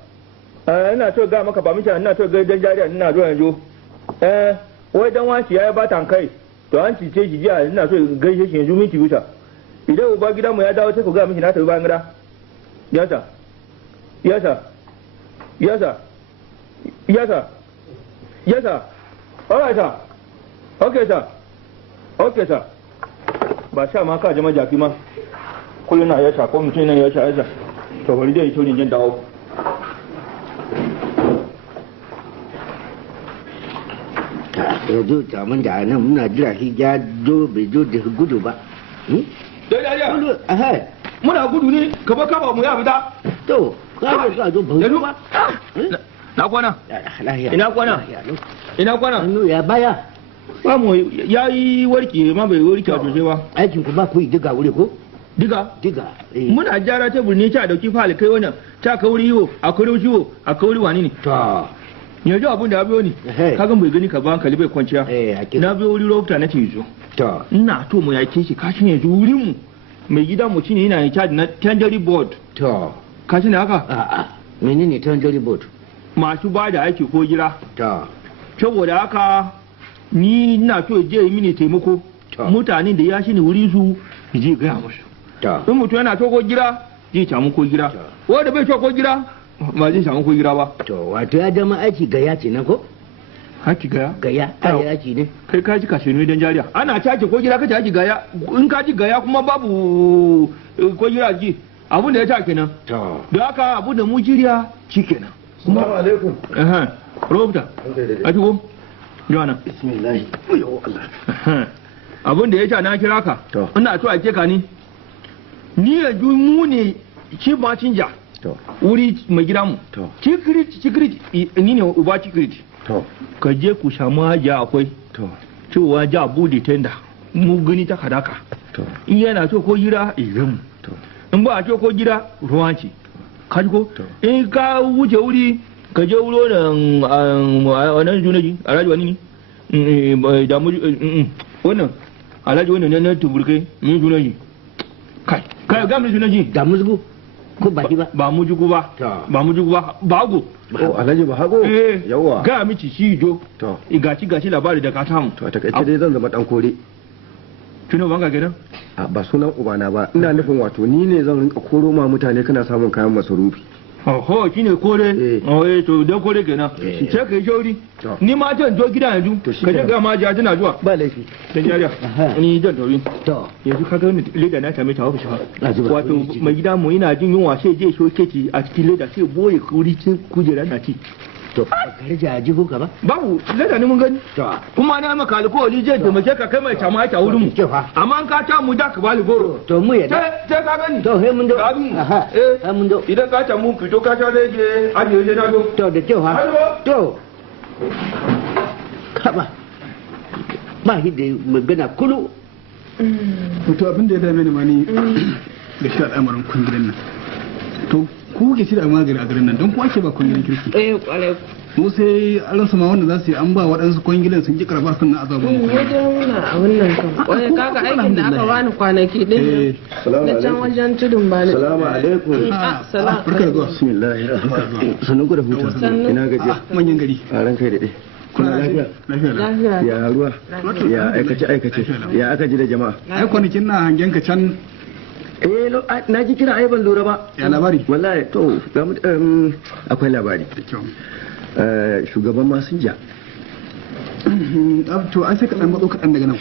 Ina so ga maka ba mutane ina so ga dan jariya ina zo yanzu. Wai dan wani ya ba tankai. To an cice shi jiya ina so gaishe shi yanzu minti wuta. Idan uba gidanmu ya dawo sai ku ga miki na tafi bayan gida. Yasa. Yasa. Yasa. Yasa. Yasa. All right sir. Okay sir. Okay sir. Ba sha ma ka jama jaki ma kullum na ya sha ko mutum nan ya sha ya to bari dai to ne jin dawo yanzu ta mun da nan muna jira shi ya zo bai zo da gudu ba dai muna gudu ne ka ba mu ya fita to ka zo ba na kwana ina kwana ina kwana ya baya ba mu ya yi warke ma bai warke a sosai ba aikin ku ba ku yi diga wuri ko diga muna jara tebur ne ta dauki fali kai wannan ta kauri yiwo a kauri shiwo a kauri wani ne yanzu abin da ya biyo ni kagan bai gani ka ba hankali bai kwanciya na biyo wuri lokuta na tezo ina to mu yake shi kashin yanzu wurin mu mai gidan mu shine yana in charge na tangerine board kashin da haka a'a menene tangerine board masu ba da aiki ko gira saboda haka ni na so je yi mini taimako mutanen da ya shi ne wuri su je gaya musu in mutum yana to ko gira zai samu ko gira wanda bai to ko gira ba zai samu ko gira ba to wato ya zama aiki gaya ce na ko haki gaya aiki ne kai ka ji kashe ne dan jariya ana caje ko gira kace haki gaya in ka ji gaya kuma babu ko gira ji abun da ya ta kenan da haka abu da mu jiriya shikenan assalamu alaikum rubuta a tuko Joana. Bismillah. Abin da ya ce na kira ka. Ina so a ke ka ni. Ni yanzu mu ne shi ma cinja. Wuri mai gida mu. Secret ni ne uba secret. Ka je ku samu haja akwai. Cewa ja bude tenda. Mu gani ta kadaka. In yana so ko gira izin. In ba a so ko gira ruwan ci. Ka ji ko? In ka wuce wuri ka je wuro da wannan junaji alhaji wani ne da mu wannan alhaji wannan na tuburkai min junaji kai ga min junaji da muzugu ko ba ki ba ba mujugu ba bago alhaji ba hago yawa ga miki shi jo to gashi labari da ka samu to a takaice dai zan zama dan kore tuno banga gidan ba sunan ubana ba ina nufin wato ni ne zan rinka koro ma mutane kana samun kayan masarufi Oho, shi ne kore? To don kore kenan. Sai ka yi shauri. Ni ma jan zo gida yanzu. Ka je ga ma ja tana zuwa. Ba laifi. Dan jariya. Ni jan tauri. Yanzu ka ga ni leda na same ta ofishin. Wato mai gida mu yana jin yunwa sai je so keki a cikin leda sai boye kuri cin kujera na ci. To kare ja jibo ka ba? Babu leda ne mun gani. Kuma na maka alƙawari je da mace ka kai mai tama ta wurin mu. Amma an ka ta mu da ka bali goro. To mu yadda. Sai ka gani. To he mun do. Mun do. Idan ka ta mu fito ka ta rage ajiye na do. To da kyau ha. To. Kaba. Ba shi da magana kulu. To abin da ya dame ni ma ni da shi al'amarin kungirin nan. To ku ke shi da magani a garin nan don ku ake ba kungirin kirki. Kwale. mu sai an rasa ma wanda za su yi an ba waɗansu kwangilan sun ki karɓa sun na azaba mu dai muna a wannan kan wai kaga aikin da aka bani kwanaki din da can wajen tudun bani salamu alaikum salam barka da zuwa bismillahir rahmanir rahim sanin ku da huta ina gaji manyan gari a ran kai dade kuna lafiya ya ruwa ya aikace ya aka ji da jama'a ai kwanakin na hangen ka can na ji kira ai ban lura ba ya labari wallahi to akwai labari shugaban masinja to an sai ka dan matso kaɗan daga nan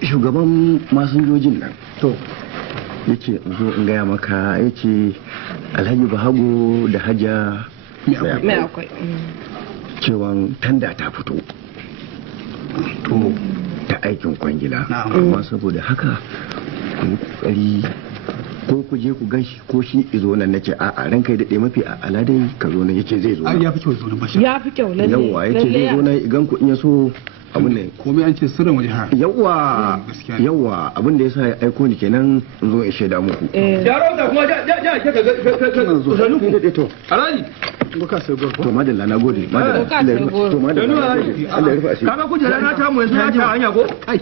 shugaban masinjojin nan to yace zo in gaya maka yace Alhaji Bahago da Hajja mai akwai cewan tanda ta fito to ta aikin kwangila amma saboda haka ku kokari ko ku je ku ganshi ko shi izo nan nace a ran kai dade mafi a aladai ka zo nan yace zai zo ya fi kyau zo nan bashi ya fi kyau lalle yawa yace zai zo nan idan ku in yaso abin ne komai an ce sirrin waje ha yawa abin da yasa ya aiko ni kenan in zo in shaida muku yaro da kuma ka sanu ku dade to alaji ka sai gurbo to madalla na gode madalla to madalla Allah ya rufa asiri kaga kujera na ta mu yanzu na ta hanya ko kai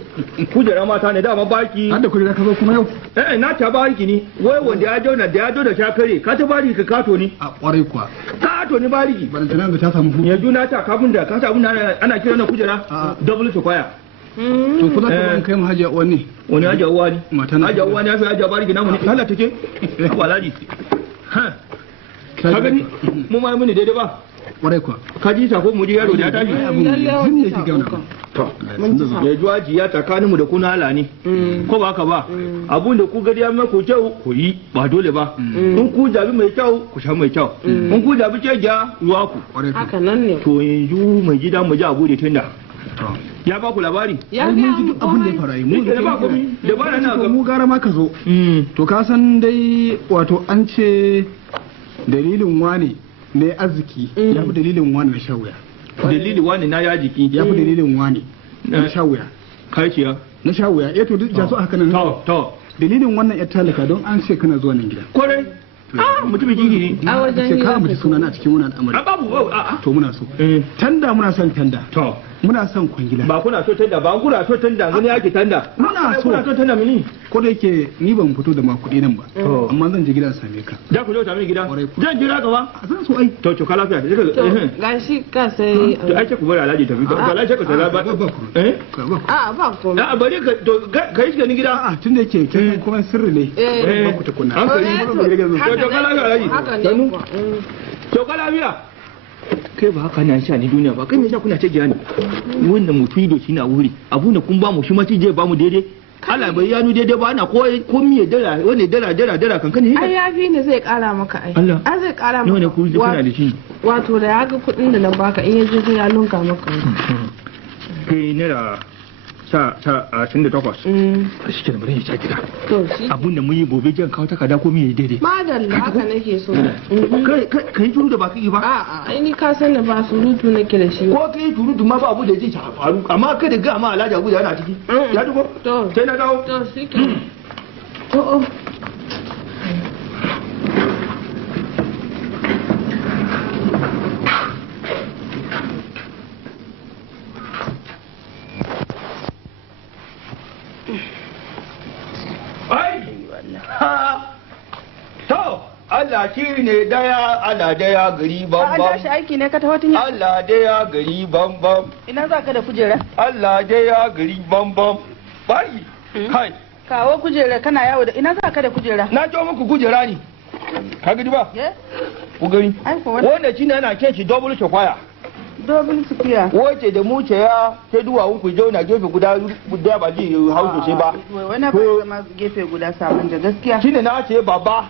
kujera mata ne dama baki har da kujera ka zo kuma yau na ta bariki ni wai wanda ya jauna da ya do da ta kare ka ta bariki ka kato ni a kwarai kuwa kato ni bariki ban tana da ta samu hutu yanzu na ta kafin da ka samu ana kira na kujera double to kwaya to kuma ta kai mu hajiya uwan ne wani hajiya uwa ne matan hajiya uwa ne ya fi hajiya bariki namu ne Allah take abalaji ka gani mu ma muni daidai ba kwarai kuwa ka ji ta ko mu ji yaro da ya tashi abin ne ki gauna to ya ji waji ya tsakanin mu da kuna hala ne ko ba haka ba abun da ku gari ya mako kyau ku yi ba dole ba in ku jabi mai kyau ku sha mai kyau in ku jabi ke ja ruwa ku haka nan ne to yanzu mai gida mu ji abu da tunda ya ba ku labari ya ga duk abin da ya fara yi mu da ba ku da ba na ga mu gara ma ka zo to ka san dai wato an ce dalilin wani ne arziki ya fi dalilin wani na shawuya dalilin wani na ya jiki ya fi dalilin wani na shawuya kai ciya na shawuya ya to duk jasu haka nan to dalilin wannan ya talaka don an ce kana zuwa nan gida kwarai mutumin jingi ne a wajen ka mutu suna na cikin wannan al'amari babu to muna so tanda muna son tanda to muna son kwangila ba kuna so tanda ba kuna so tanda gani yake tanda muna so kuna so tanda mini ko da yake ni ban fito da ma kuɗi nan ba amma zan je gidan same ka da ku zo ta mini gida zan jira ka ba zan so ai to ka lafiya gashi ka sai to ai ce ku bari alhaji tafi to alhaji ka sai ba ba ko a bari ka to ka yi gani gida a tunda yake kin kuma sirri ne ba ku ta kunna an kai to ka lafiya alhaji sanu to ka lafiya kai ba haka na sha ni duniya ba kai me yasa kuna ce gani wannan mutum ido shi na wuri abu ne kun ba mu shi ma ci je ba mu daidai Allah bai yanu daidai ba ana ko miye dala wani dala kankan ne ai yafi ne zai kara maka ai ai zai kara maka ne ku kuna da shi wato da ya ga kudin da na baka in yaje sai ya lunka maka kai naira sa 28 shi ke da bari ya gida abun da mun yi gobe jan kawo takarda ko miye daidai madalla haka nake so kai turu da baki ba a'a ai ni ka san da ba surutu nake da shi ko kai turutu ma ba abu da zai faru amma kada ga ma alhaji abu da yana ciki ya duko to sai na dawo to shike to Allah shi ne daya, Allah daya gari bambam. An tashi aiki ne ka taho tun yau? Allah daya gari bambam. Ina za ka da kujera? Allah daya gari bambam. Bari, kai. Kawo kujera kana yawo da ina za ka da kujera? Na jo muku kujera ne. Ka gani ba? Ku gani? Wanda shi ne ana kyan shi double chokwaya. Double square. Wace da mu ce ya ta duwawu ku zauna gefe guda ba ji hau sosai ba. Wani ba zama gefe guda samun da gaskiya. Shi ne na ce baba.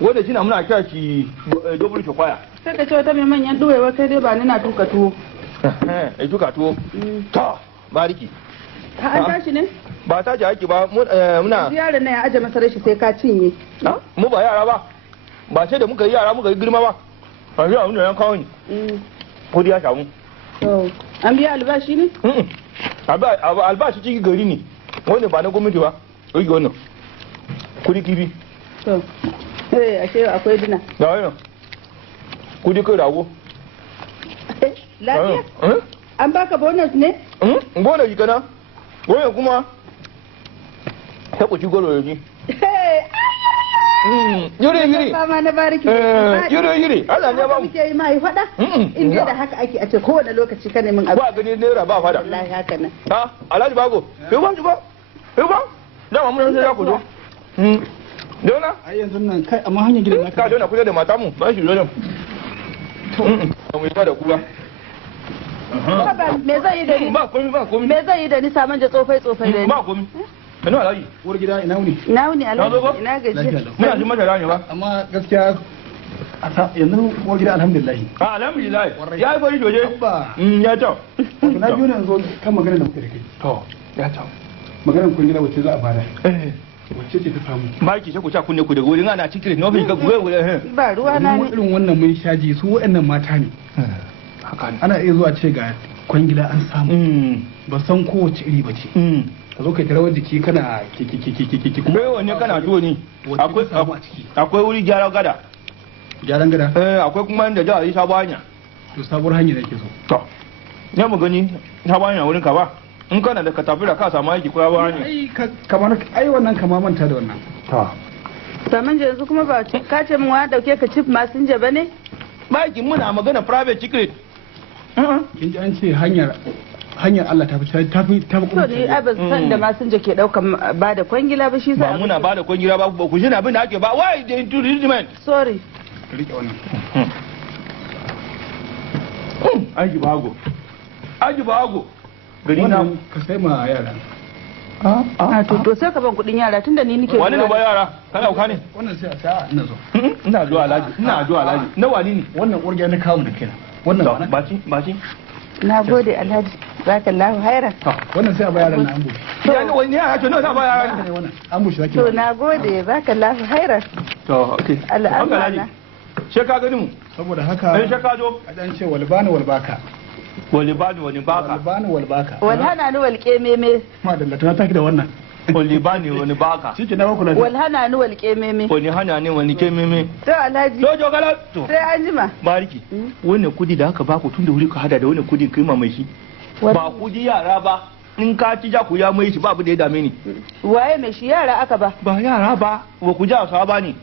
Wanda shi na muna kira shi double chokwaya. Sai ka ce wata mai manyan duwewa sai dai ba ni na tuka tuwo. Tuka tuwo. Ta bariki. An tashi ne? Ba ta ji haƙi ba muna. Yaron na ya aje masarar shi sai ka cinye. Mu ba yara ba. Ba sai da muka yi yara muka yi girma ba. A yi abin da yan kawo ni. Kudi ya samu. An biya albashi ne? Albashi cikin gari ne. Wanda ba na gwamnati ba. Oge wannan. Kudi kifi. Ashe akwai dina. Da wani. Kudi kai rago. lafiya an baka bonus ne bonus ji kana bonus kuma ta ku ci goro ji yuri ba ma na bariki yuri Allah ne ba mu ke yi mai fada in dai da haka ake a ce kowane lokaci ka nemin abu ba gani naira ba fada wallahi haka nan Alhaji Bago kai ba dama mun sai ya ku zo dona ai yanzu nan kai amma hanyar gidan naka ka dona kusa da mata mu ba shi dole mu yi da kuwa me zai yi da ni ba komi me zai yi da ni saman da tsofai da ni ba komi ina Alhaji uwar gida ina wuni Alhaji ina gaji muna jin mata rani ba amma gaskiya yanzu uwar gida alhamdulillah alhamdulillah ya yi fari doje ya ta na biyu ne yanzu kan magana da muke da kai to ya ta maganar kun gida wacce za a bada wacce ce ta samu ba ki ku ta kunne ku da gurin ana cikin no bi ga guwe ba ruwa na ne irin wannan mun shaji su waɗannan mata ne haka ne ana iya zuwa ce ga kwangila an samu ba san kowace iri ba ce ka zo kai tarawar jiki kana kiki kuma wanne kana tuwo ne akwai wuri gyaran gada akwai kuma inda da yi sabuwar hanya to sabuwar hanya da ke so to ya mu gani sabuwar hanya wurin ka ba in kana da katafila ka samu aiki koya ba hanya ai wannan kama manta da wannan saman yanzu kuma ba ka ce min wa dauke ka chief messenger bane ba ki muna magana private secret kin ji an ce hanyar Allah ta fi to ne abin san da messenger ke daukan ba da kwangila ba shi sa ba muna ba da kwangila ba ku shi abin da ake ba why the introducement sorry rike wannan aji bago gari na ka sai ma yara to sai ka ban kudin yara tunda ni nike wani ne ba yara kana uka ne wannan sai a sa'a ina zo ina zuwa alhaji na wani ne wannan urgiya na kawo da kenan wannan baci na gode alhaji zakallahu hairan wannan sai a bayar na ambu ya ne wani ya ce no za ba yara ne wannan ambu shi zaki to na gode zakallahu hairan to okay alhamdulillah she ka gani mu saboda haka sai she ka zo a dan ce walbani walbaka wani baka walhana ni walke meme madalla tana taki da wannan wani baka shike na baku walhana ni walke meme wani hana ne wani ke meme to alhaji to jogala to sai an jima bariki wannan kudi da aka baku tun da wuri ka hada da wannan kudin kai mai shi ba kudi yara ba in ka ci ja ku ya mai shi ba abu da ya dame ni waye mai shi yara aka ba ba yara ba ku ja sa ba ne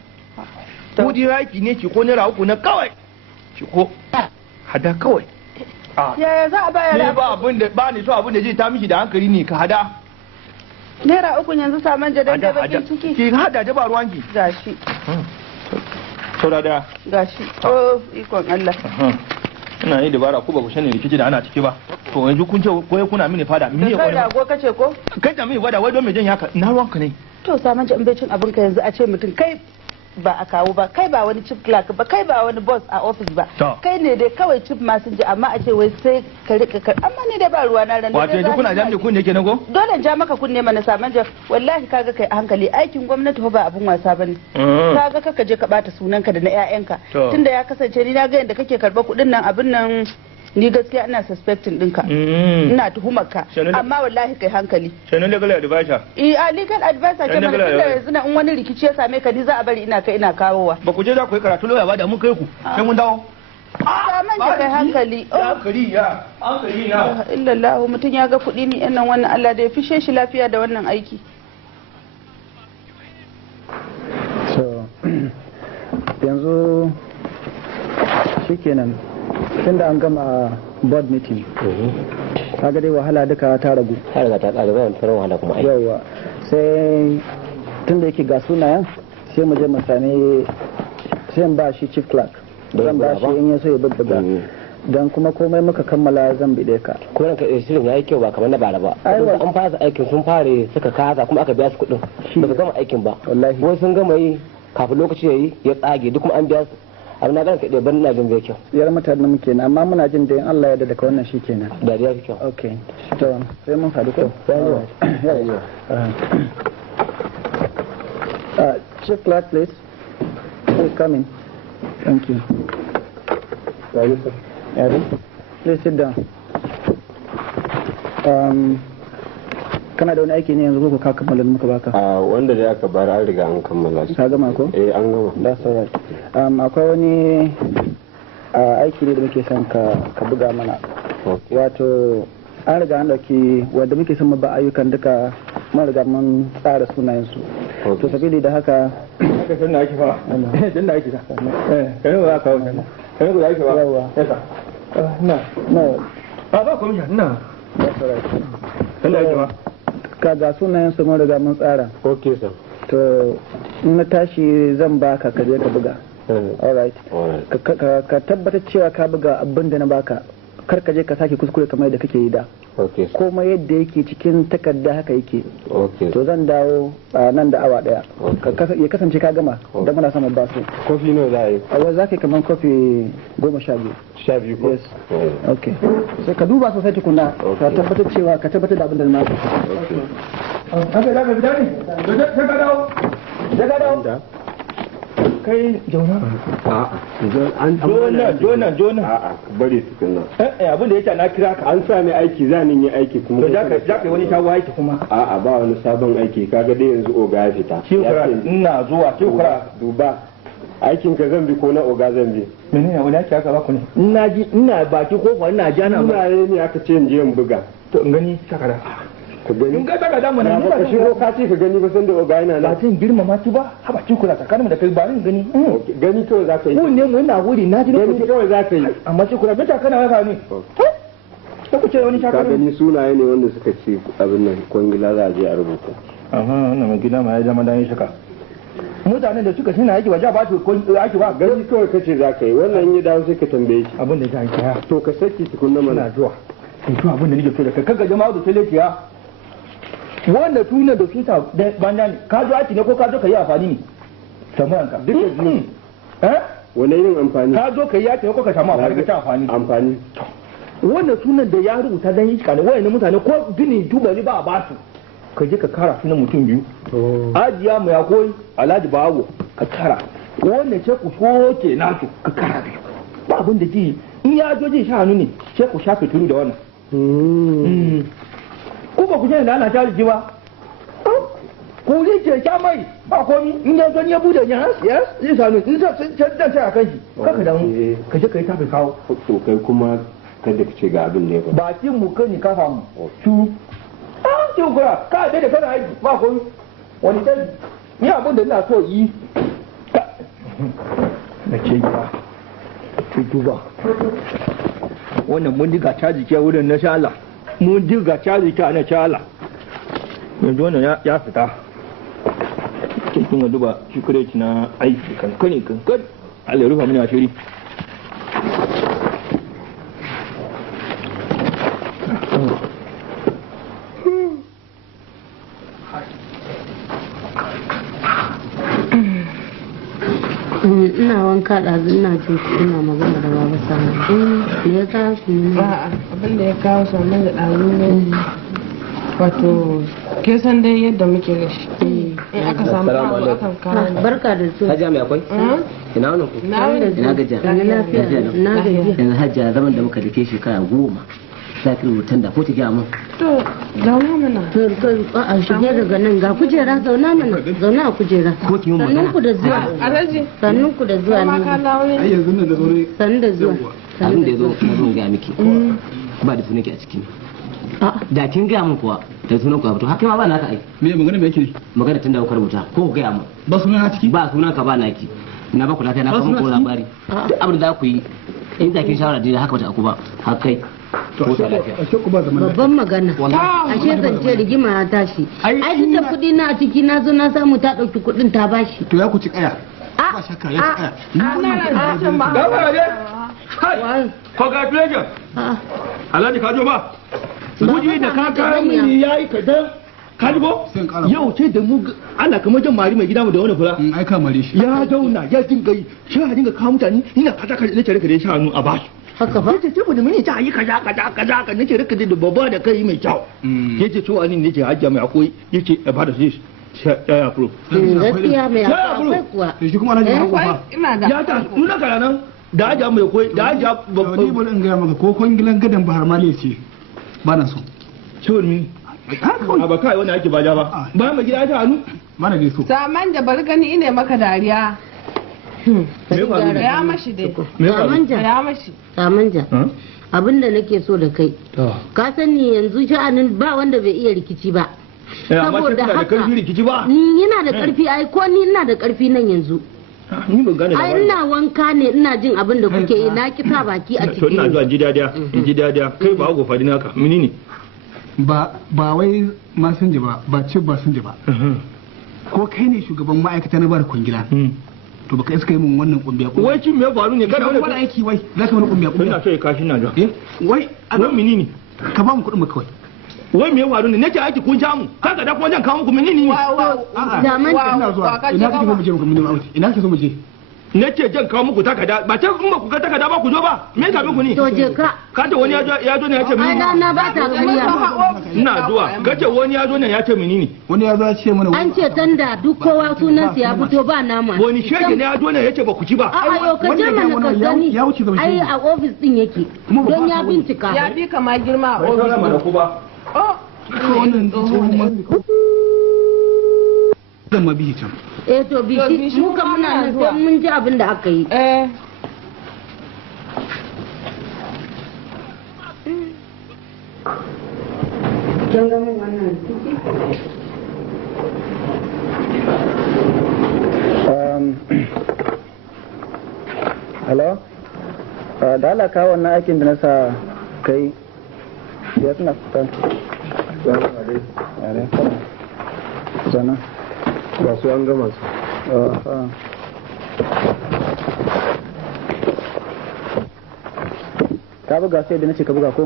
kudi raki ne ki ko naira uku na kawai ki ko hada kawai yaya za a bayar ni ba abin da ba ni to abin da zai ta miki da hankali ne ka hada naira uku yanzu saman jadan da bakin ciki ki hada da ba ruwanki gashi saura da gashi oh ikon Allah ina yi dabara ko ba ku sani rikici da ana ciki ba to yanzu kun ce ko kuna mini fada mini kai rago kace ko kai da mini fada wai don me jan haka na ruwanka ne to saman jan bai cin abin ka yanzu a ce mutum kai ba a kawo ba kai ba wani chief clerk ba kai ba wani boss a office ba kai ne dai kawai chief messenger amma a ce wai sai ka rika amma ni dai ba ruwa na ran wato yanzu kuna jami'a kunne kenan ko dole ja maka kunne mana saman jan wallahi kaga kai a hankali aikin gwamnati ba abun wasa bane kaga kaka je ka bata sunanka da na ƴaƴanka tunda ya kasance ni na ga yanda kake karba kuɗin nan abin nan ni gaskiya ina suspecting dinka ina tuhumar ka amma wallahi kai hankali sanin legal advisor a legal advisor ke mana tunda yanzu na in wani rikici ya same ka ni za a bari ina kawowa ba ku je za ku yi karatu lawyer ba da mun kai ku sai mun dawo manja kai hankali hankali na illallahu mutum ya ga kuɗi ni nan wannan Allah da ya fishe shi lafiya da wannan aiki so yanzu shikenan tunda an gama board meeting kaga dai wahala duka ta ragu ta riga ta ƙara bayan tsaron wahala kuma yawa sai tunda yake ga sunayen sai mu je mu sami sai in ba shi chief clerk zan ba shi in ya so ya bubbuga dan kuma komai muka kammala zan bide ka ko ranka shirin yayi kyau ba kamar na bara ba an fasa aikin sun fare suka kasa kuma aka biya su kuɗin ba su gama aikin ba wallahi wai sun gama yi kafin lokaci yayi ya tsage duk kuma an biya su abu na ganin kaɗai ban na jin zai kyau yar mutane muke na amma muna jin da in Allah ya da daga wannan shi kenan dariya fi kyau okay to sai mun faɗi ko chief clerk please please come in thank you please sit down kana da wani aiki ne yanzu ko ka kammala muka baka wanda da aka bar an riga an kammala shi ka gama ko an gama that's all right akwai wani aiki ne da muke son ka buga mana wato an riga an dauki wanda muke son ba ayyukan duka mun riga mun tsara sunayen su to sabili da haka tun da ake fa tun da ake kai ba ka wannan kai ba ake ba yasa na ba komai na tun da ake ba ka ga sunayen su mun riga mun tsara okay sir to in na tashi zan baka ka je ka buga alright ka tabbatar cewa ka buga abin da na baka kar ka je ka sake kuskure kamar yadda kake yi da kuma yadda yake cikin takarda haka yake to zan dawo nan da awa daya ya kasance ka gama don muna samun ba su kofi nawa za a yi a za ka yi kamar kofi 12 ko yes okay sai ka duba sosai tukuna ka tabbatar cewa ka tabbatar da abin da na haka za ka fita ne sai ka dawo kai jauna jona a'a bari tukunna abin da yake na kira ka an sa ni aiki za ni yi aiki kuma za ka yi wani shago aiki kuma a'a ba wani sabon aiki kaga dai yanzu oga ya fita ina zuwa kira duba aikin ka zan bi ko na oga zan bi menene wani ake aka baku ne ina baki kofa ina jana ba ne aka ce in je in buga to in gani takara ka gani in ga takara mu na ba ka shigo ka ce ka gani ba san da oga yana ba tin girmama ki ba haba ki kula tsakanin da kai ba ni gani gani kawai za ka yi ko ne mu ina wuri na ji gani kawai za ka yi amma ki kula bita kana yafa ne ta ku ce wani shakara ka gani sunaye ne wanda suka ce abin nan kwangila za a je a rubuta wannan mai gida ma ya zama dan shaka mutanen da suka shina yake waje ba su ake ba gani kawai kace za ka yi wannan ya dawo sai ka tambaye shi abin da ya kira to ka saki tukunna mana zuwa to abin da nake so da kai kaga jama'a da telekiya wanda tunan da su ta banda ne ka zo aiki ne ko ka zo ka yi amfani ne tambayan ka duka biyu wani irin amfani ka zo ka yi aiki ne ko ka samu amfani ka amfani wannan sunan da ya rubuta dan yi ne wayannan mutane ko gini tubali ba a ba su ka je ka kara sunan mutum biyu ajiya mu ya koyi alhaji bago ka kara wannan ce ku soke nasu ka kara biyu ba abin da ji in ya joji sha hannu ne ce ku shafe turu da wannan ko ba ku je da ana caji ba ku ji ce sha mai ba komi in ya gani ya bude ya zai sanu in zan ta kan shi kaka da mu ka je ka yi tafi kawo to kai kuma kada ka ce ga abin da ya ba bakin mu kan ni ka samu su kin kura ka da kana aiki ba komi wani dai ni abin da ina so yi na ce ba duba wannan mun diga caji ke wurin na sha Allah mun diga caji ke na sha Allah yanzu wannan ya fita kin duba secret na aiki kankani Allah ya rufa mini ashiri ina wanka ɗazu ina jin ina magana da baba sani me ya kawo su ne abin da ya kawo su wannan da ɗazu ne wato ke san dai yadda muke da shi in aka samu abu akan kawo barka da su hajiya mai akwai ina wannan ku ina gajiya na gajiya yanzu hajiya zaman da muka dake shekara 10 za ki rubutan da ko ta gaya mun to zauna mana to a shige daga nan ga kujera zauna mana zauna a kujera ko ki mun magana sannun ku da zuwa alhaji sannun ku da zuwa ne ai yanzu nan da zo ne sannun da zuwa abin da yazo na zo ga miki ba da sunanki a ciki da kin gaya mun kuwa da sunan ku a fito haka ma ba naka ai me magana me yake magana tun da kuka rubuta ko ku gaya mun ba sunan a ciki ba sunan ka ba naki na ba ku lafiya na kuma ko labari abin da za ku yi in da kin shawara da haka bata aku ba haka kai babban magana ashe zance rigima ya tashi ai duk da kudi na a ciki na zo na samu ta dauki kudin ta bashi to ya ku ci kaya ba shakka ya kaya congratulations alhaji kajo ba guji da ka kawo mini yayi kadan kaji ko yau ce da mu ana kamar jan mari mai gida mu da wani fura ai ka mare shi ya zauna ya dinga yi shi ya dinga kawo mutane ina kaza kaza nake rika da shi hannu a bashi haka ba yace ce da mini ta yi kaza ka nake rika da babba da kai mai kyau yace to ani nake hajja mai akwai yace ba da shi ya furo gaskiya mai akwai kuwa shi kuma na ji ba ina da ya ta nuna karanan da hajja mai akwai da hajja babba ni bari in ga maka ko kwangilan gadan bahar mali ce ba na so ciwon mi a ba kai wani ake baja ba ba mai gida ta hannu mana dai so saman da bar gani ine maka dariya ya mashi dai samanja ya mashi samanja abinda nake so da kai ka sani yanzu sha'anin ba wanda bai iya rikici ba saboda haka yana da karfi ai ko ni ina da karfi nan yanzu ni ban gane ai ina wanka ne ina jin abin da kuke yi na kita baki a cikin ina zuwa ji dadiya kai ba go fadi naka menene ba wai ma sun ji ba ce ba sun ji ba ko kai ne shugaban ma'aikata na bar kwangila to baka iska yi mun wannan kumbiya kumbiya wai kin me faru ne kada wani aiki wai za ka mana kumbiya kumbiya ina so ya kashi na da wai abin menene ka ba mu kuɗin mu kawai wai me faru ne nake aiki kun ja mu kaga da kuma jan kawo muku menene ne ina zuwa ina kake so mu je mu kuma ina kake so mu je nake jan kawo muku takada ba ta in ba ku ga takada ba ku zo ba me ka ku ne to je ka kace wani ya zo ne ya ce menene ai na ba ta kariya ina zuwa kace wani ya zo ne ya ce menene wani ya zo ya ce mana an ce tanda duk kowa sunan sa ya fito ba nama wani shege ne ya zo ne ya ce ba ku ci ba a yau ka je mana ka gani ai a office din yake don ya bincika ya bi kama girma a office wannan zan ma bihi can to bishi mu kan muna nan sai mun ji abin da aka yi kin ga mun wannan hello da Allah ka wannan aikin da na sa kai ya tana fitan zana ba su an gama su ka buga sai da nace ka buga ko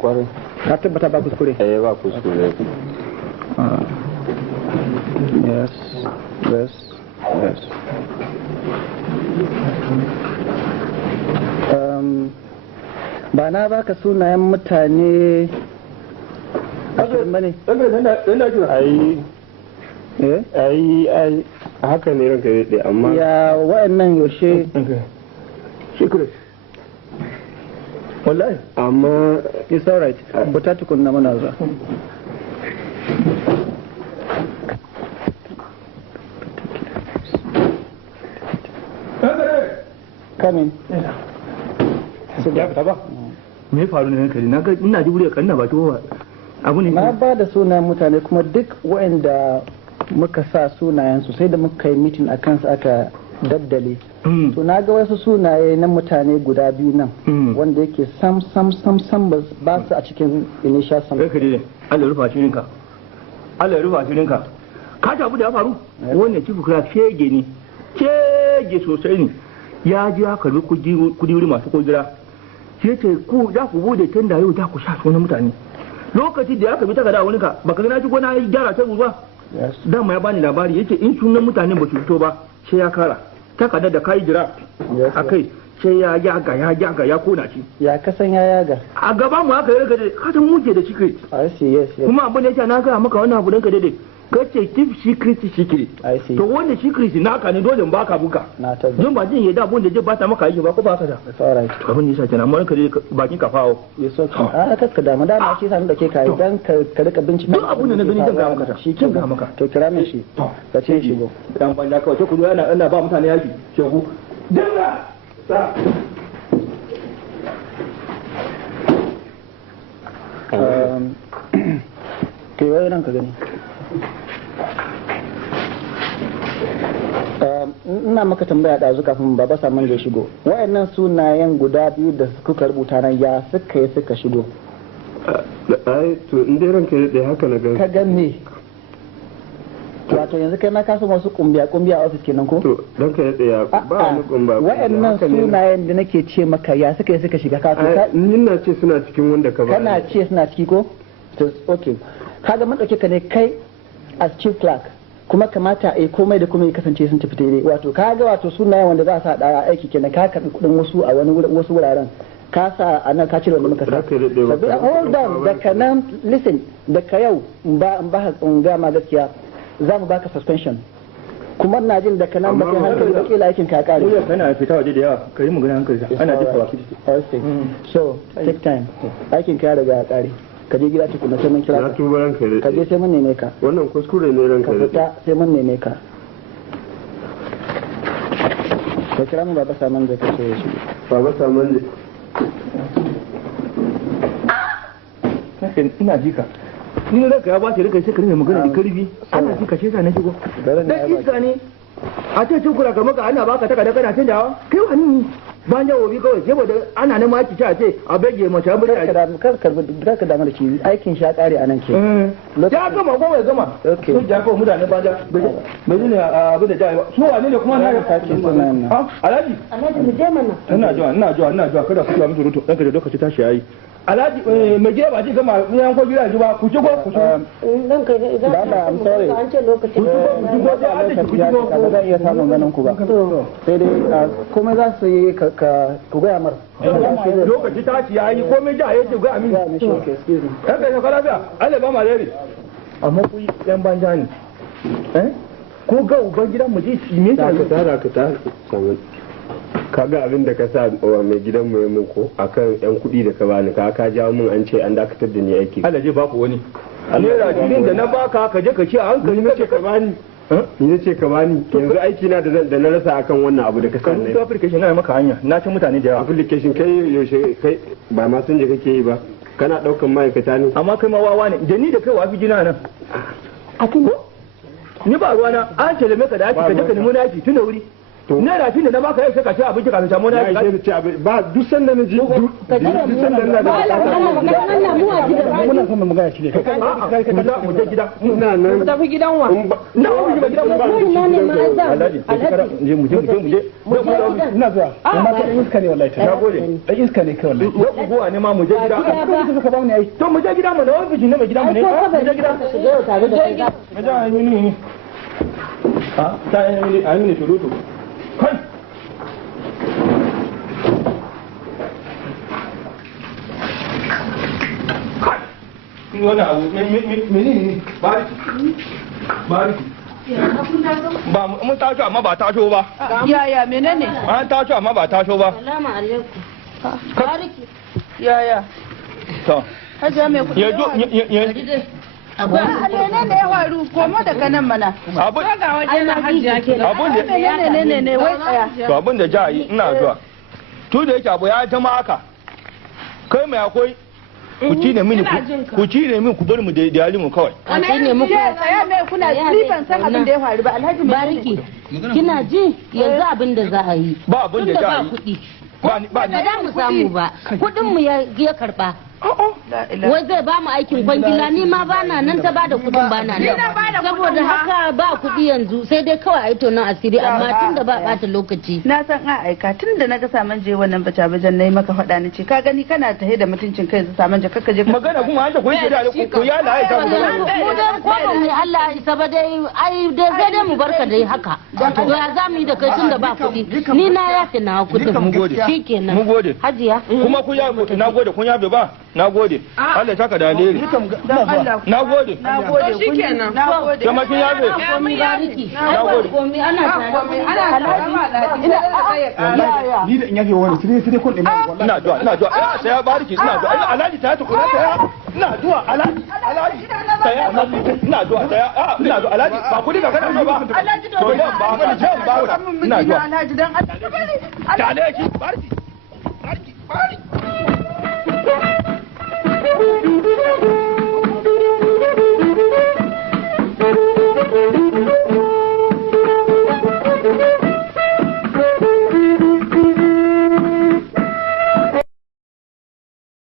kwarai ka tabbata ba kuskure ba kuskure yes ba na baka sunayen mutane bane ai haka ne ranka daɗe amma ya wa'annan yaushe secret wallahi amma it's alright buta tukunna mana zuwa kamin ya fita ba me faru ne ranka na ga ina ji wuri kan na baki ba abu ne na ba da sunayen mutane kuma duk waɗanda muka sa sunayensu sai da muka yi mitin a kansu aka daddale to na ga wasu sunaye na mutane guda biyu nan wanda yake sam ba su a cikin initial sam kai kare Allah rufa shirinka Allah rufa shirinka ka ta abu da ya faru wannan cifu kira shege ne shege sosai ne ya ji ya karbi kudi wuri masu kudura sai ce ku za ku bude tanda yau za ku sha sunan mutane lokacin da ya karbi takarda wani ka baka gana ci gona ya gyara ta ruwa dama ya bani labari yace in sunan mutanen ba su fito ba sai ya kara takarda da kai jira akai sai ya yaga ya kona shi ya kasan ya yaga a gaba mu aka yarda da kasan muke da secret yes kuma abin da yake na ga maka wannan abu danka daidai kace keep secret to wanda secret naka ne dole ba ka buka don ba jin yadda abun da zai bata maka yake ba ko ba ka da abin da yasa kenan amma ka bakin ka fawo a ka da madama shi sanin da ke kai dan ka rika bincika duk abun da na gani zan ga maka shi kin ga maka to kira min shi ka ce shi go dan banda kawai ce ku zo ana ba mutane yaki shegu dinga sa kai wai nan ka gani ina maka tambaya ɗazu kafin baba saman zai shigo wayannan sunayen guda biyu da kuka rubuta nan ya suka shigo ai to in dai ranka da haka na ga ka ganne wato yanzu kai ma ka san wasu kumbiya a office kenan ko to ranka da ya ba wani kumba wayannan sunayen da nake ce maka ya suka shiga ka ni na ce suna cikin wanda ka ba kana ce suna ciki ko to okay kaga mun dauke ka ne kai as chief clerk kuma kamata a komai da kuma ya kasance sun tafi daidai wato kaga wato sunayen wanda za a sa da aiki kenan ka karbi kudin wasu a wani wasu wuraren ka sa a nan ka cire wanda muka sa hold on daga nan listen daga yau ba ga ma gaskiya za mu baka suspension kuma na jin daga nan ba kai hankali da kila aikin ka kare kana fita waje da yawa kai mu gani hankali ana duka wa so take time aikin ka ya riga ya kare ka je gida tukuna sai mun kira ka ka je sai mun neme ka wannan kuskure ne ranka ka fita sai mun neme ka ka kira mu baba saman zai kace shi baba saman ina jika ni ne ka ya bace rika sai ka rike magana da karfi ana jika ce sa na shigo dan iska ne a ce cikura kamar ka ana baka takarda kana canjawa kai wani ban jawo bi kawai saboda ana nan maki ta ce a bage mace a bari a ka damar da shi aikin sha kare anan ke ya gama ko bai gama sun ja kawai mutane banja bai ne abu da jaye ba su wani ne kuma na ya sake sunan alhaji mu je mana ina zuwa kada ku mutu rutu dan ka da lokaci tashi yayi alhaji mai je ba ji gama yan ko gida ji ba ku shigo dan kai idan I'm sorry an ce lokaci ku shigo ba zan iya samun ganin ku ba sai dai komai za su yi ku gaya mar lokaci tashi yayi komai ja yace ga amin dan kai ka lafiya Allah ba malari amma ku yan banja ne ko ga uban gidan mu ji shi me ta samu kaga abin da ka sa wa mai gidan mu yamin ko akan yan kuɗi da ka bani ka jawo min an ce an dakatar da ni aiki Allah je baku wani naira filin da na baka ka je ka ci a hankali na ce ka bani ni na ce ka bani yanzu aiki na da na rasa akan wannan abu da ka sa ne application na maka hanya na ci mutane da yawa application kai yaushe kai ba ma sun je kake yi ba kana daukan ma'aikata ne amma kai ma wawa ne da ni da kai wafi jina nan ni ba ruwana an ce da maka da ake ka je ka nemi naki tun da wuri na rafi da na baka yau sai ka ci abinci kafin samu na ba duk sanda na ji duk sanda na da muna son magana shi ne mu je gida ina nan mu tafi gidan wa na mu je gidan ba ina ne ma alhaji mu je ina zuwa amma ka iska ne wallahi na gode dan iska ne kai wallahi gowa ne ma mu je gida ka ba mu ai to mu je gida mu da wani ne mu gida mu ne mu je gida ka shiga tare da kai mu je ai mini ta ai mini turutu kai wani abu menene bariki ba mun taso amma ba taso ba yaya menene an taso amma ba taso ba salamu alaikum bariki yaya to haja me kudi menene da ya faru koma da kanan mana abun ga waje na hajiya kenan abun ne wai tsaya to abun da ja yi ina zuwa to da yake abu ya zama haka kai mai akwai ku ci ne mini ku bar mu da yali mu kawai a ci ne muku tsaya mai kuna ni ban san abin da ya faru ba alhaji bariki kina ji yanzu abin da za a yi ba abin da ja yi ba da mu samu ba kudin mu ya karba wai zai ba mu aikin kwangila ni ma ba na nan ta ba da kudin ba na nan saboda haka ba kudi yanzu sai dai kawai a yi tonon asiri amma tun da ba bata lokaci na san a aika tun da na ga saman je wannan baca bajan na yi maka faɗa ni ce ka gani kana tahe da mutuncin kai su saman je kakka je magana kuma an ta koyi da ku ya la aika mu da ko ba mu Allah isa ba dai ai dai sai dai mu barka dai haka to ya za mu yi da kai tun da ba kudi ni na yafi na kudin shikenan mu gode hajiya kuma ku ya na gode kun yabe ba na gode Allah saka da alheri na gode shikenan na gode kuma kin yabe komai bariki na gode komai ana tare ni da in yafe wani sai kun din wallahi ina zuwa sai bariki ina zuwa alhaji ta ta kula ta ina zuwa alhaji ina zuwa ina zuwa alhaji ba kudi ka kana ba alhaji to ba ba ni ba ina zuwa alhaji dan Allah ta ne ki bariki Thank you.